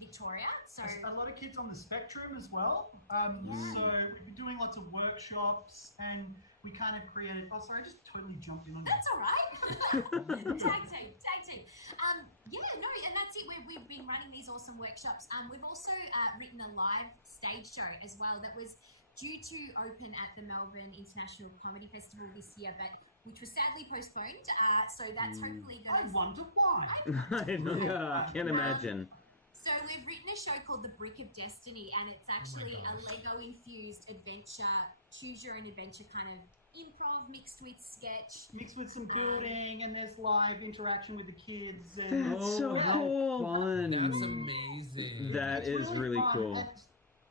Victoria. So a lot of kids on the spectrum as well. So we've been doing lots of workshops, and we kind of created. Oh, sorry, I just totally jumped in on you. That's all right. Tag team. And that's it. We've been running these awesome workshops. We've also written a live stage show as well that was due to open at the Melbourne International Comedy Festival this year, but which was sadly postponed. So that's hopefully going to... I wonder why. I can't imagine. So we've written a show called The Brick of Destiny, and it's actually a Lego-infused adventure, choose your own adventure kind of improv mixed with sketch. Mixed with some building, and there's live interaction with the kids. And That's so cool. Fun. That's amazing. That is really fun. cool. And,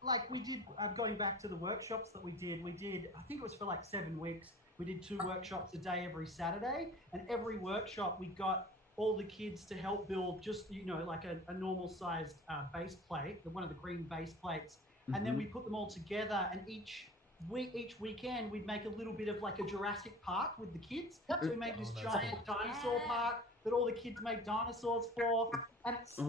like we did, going back to the workshops that we did, I think it was for like 7 weeks. We did 2 workshops a day every Saturday, and every workshop we got all the kids to help build just, you know, like a normal sized base plate, one of the green base plates. And then we put them all together, and each weekend we'd make a little bit of like a Jurassic Park with the kids. So we made this giant dinosaur park that all the kids made dinosaurs for. And it's so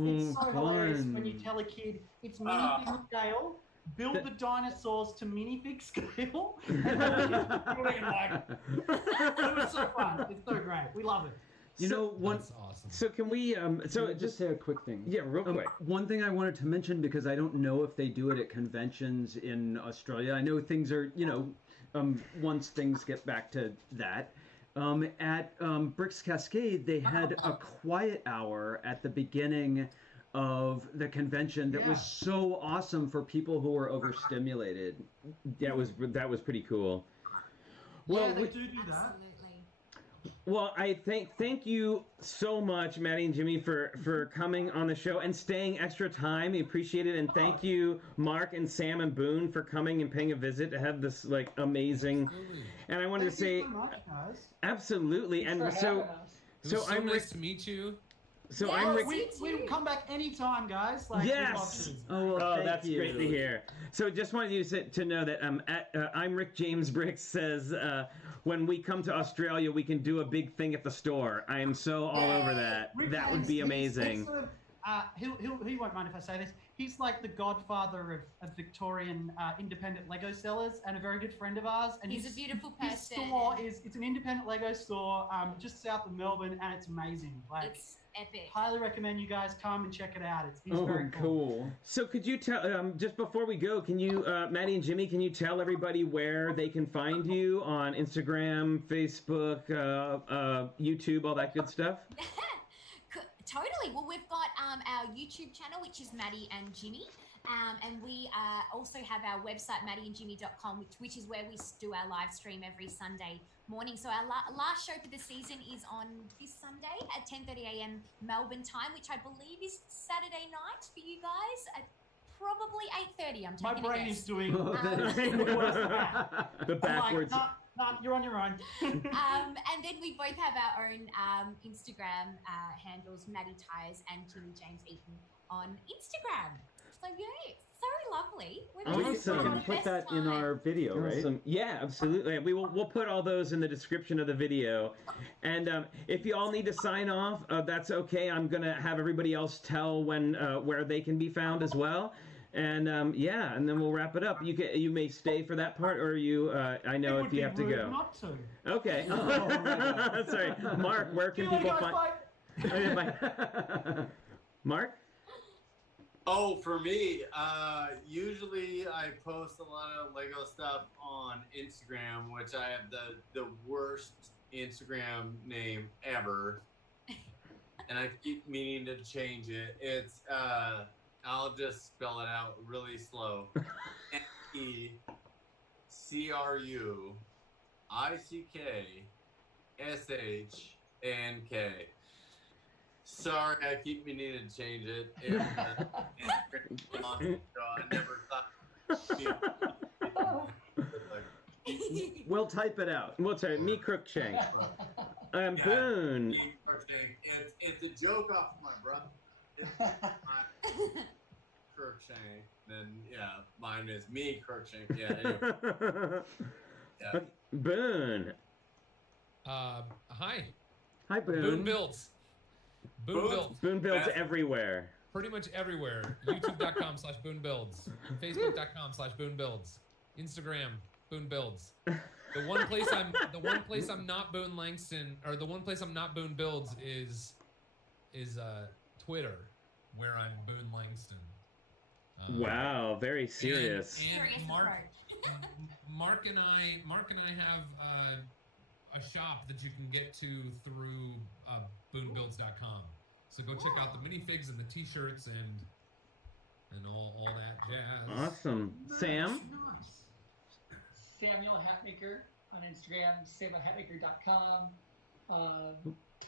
hilarious when you tell a kid it's minifig scale, build the dinosaurs to minifig scale, and all the kids are doing like, it was so fun. It's so great. We love it. You know, That's awesome. So can we? So just say a quick thing. Yeah, real quick. One thing I wanted to mention, because I don't know if they do it at conventions in Australia. I know things are, you know, once things get back to that. At Bricks Cascade, they had a quiet hour at the beginning of the convention that was so awesome for people who were overstimulated. That was pretty cool. Well, Yeah, they do that. Absolutely. Well, I thank you so much, Maddy and Jimmy, for coming on the show and staying extra time. We appreciate it, and thank you, Mark and Sam and Boone, for coming and paying a visit to have this like amazing. Absolutely. And I wanted to say, Thank you so much, guys. absolutely. Thanks And for so, having us. It was so I'm nice to meet you. so Yeah, I'm Rick. We come back anytime, guys. Like, we'd love Yes. to. Oh, well, Oh, thank that's you. great to hear. So just wanted you to know that I'm Rick James Bricks says when we come to Australia, we can do a big thing at the store. I am so all over that. Rick That would James, be he's amazing. sort of, he won't mind if I say this. He's like the godfather of Victorian independent Lego sellers, and a very good friend of ours. And He's a beautiful his person. store it's an independent Lego store just south of Melbourne, and it's amazing. Like, It's epic. highly recommend you guys come and check it out. It's Oh, very cool. So could you tell, just before we go, can you, Maddy and Jimmy, can you tell everybody where they can find you on Instagram, Facebook, YouTube, all that good stuff? Totally. Well, we've got our YouTube channel, which is Maddy and Jimmy. And we also have our website, maddyandjimmy.com, which is where we do our live stream every Sunday morning. So our last show for the season is on this Sunday at 10:30 a.m. Melbourne time, which I believe is Saturday night for you guys at probably 8:30. I'm My taking a brain guess. is doing The backwards. Like, nah, you're on your own. And then we both have our own Instagram handles, Maddy Tyres and Jimmy James Eaton on Instagram. So yeah, it's so lovely. We're We just Awesome. can having the put best that in time. our video, right? Awesome. Yeah, absolutely. We'll put all those in the description of the video. And if you all need to sign off, that's okay. I'm gonna have everybody else tell when where they can be found as well. And yeah, and then we'll wrap it up. You may stay for that part, or I know It if would you have be to rude go. Not to. Okay. Oh, Sorry, Mark. Where can See you people later, guys, find? bye. Bye. Mark. Oh, for me, usually I post a lot of Lego stuff on Instagram, which I have the worst Instagram name ever, and I keep meaning to change it. It's I'll just spell it out really slow. MECRUICKSHNK. Sorry, I keep meaning to change it. I never thought We'll type it out. We'll tell you, me Crookshank. Yeah, Boone. me, Crookshank. It's a joke off my brother. It's not Crookshank. Then yeah, mine is me Crookshank. Yeah. Anyway. Yeah. Boone. Hi. Hi, Boone. Boone Builds. Boone Builds. Boone builds everywhere. Pretty much everywhere. YouTube.com/Boone Builds. Facebook.com/Boone Builds. Instagram, Boone Builds. The one place I'm not Boone Langston, or the one place I'm not Boone Builds is Twitter, where I'm Boone Langston. Wow, very serious. And Serious Mark and I have a shop that you can get to through BooneBuilds.com. So go check out the minifigs and the T-shirts and all that jazz. Awesome. Sam? Samuel Hatmaker on Instagram, samuelhatmaker.com.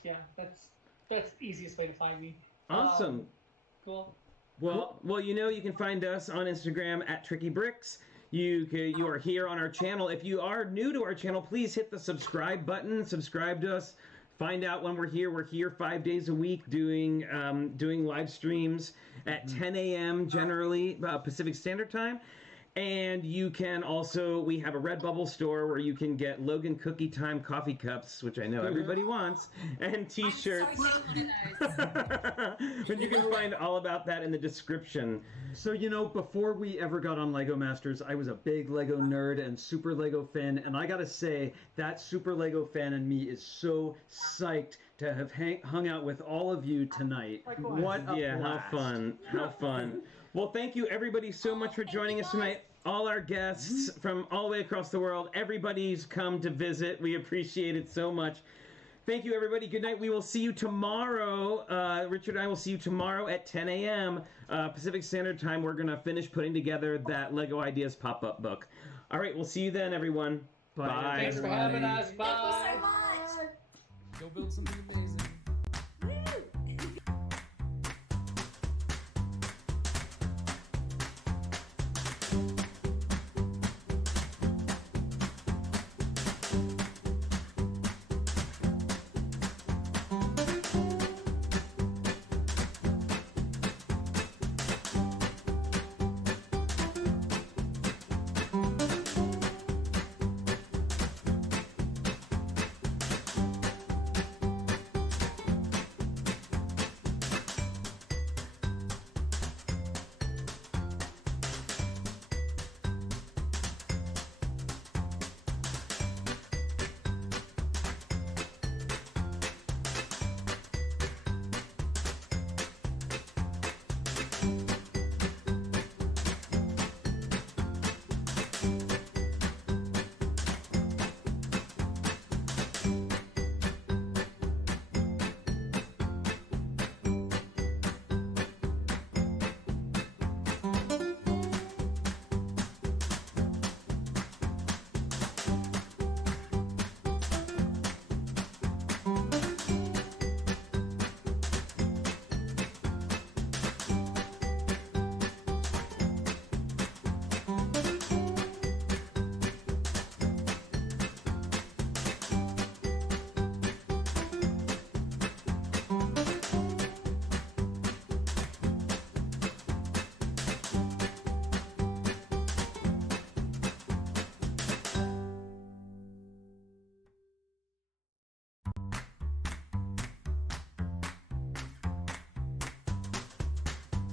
Yeah, that's the easiest way to find me. Awesome. Cool. Well, you can find us on Instagram at TrickyBricks. You are here on our channel. If you are new to our channel, please hit the subscribe button. Subscribe to us. Find out when we're here. We're here 5 days a week doing live streams at 10 a.m. generally Pacific Standard Time. And you can also, we have a Redbubble store where you can get Logan Cookie Time coffee cups, which I know everybody wants, and T-shirts. I'm so getting one of those. But you can find all about that in the description. So, before we ever got on Lego Masters, I was a big Lego nerd and Super Lego fan, and I gotta say, that Super Lego fan in me is so psyched to have hung out with all of you tonight. What a blast. How fun. Well, thank you everybody so much for joining us tonight. All our guests from all the way across the world, everybody's come to visit. We appreciate it so much. Thank you, everybody. Good night. We will see you tomorrow. Richard and I will see you tomorrow at 10 a.m. Pacific Standard Time. We're going to finish putting together that Lego Ideas pop-up book. All right, we'll see you then, everyone. Bye. Thanks for having us. Bye. Thank you so much. Go build something amazing.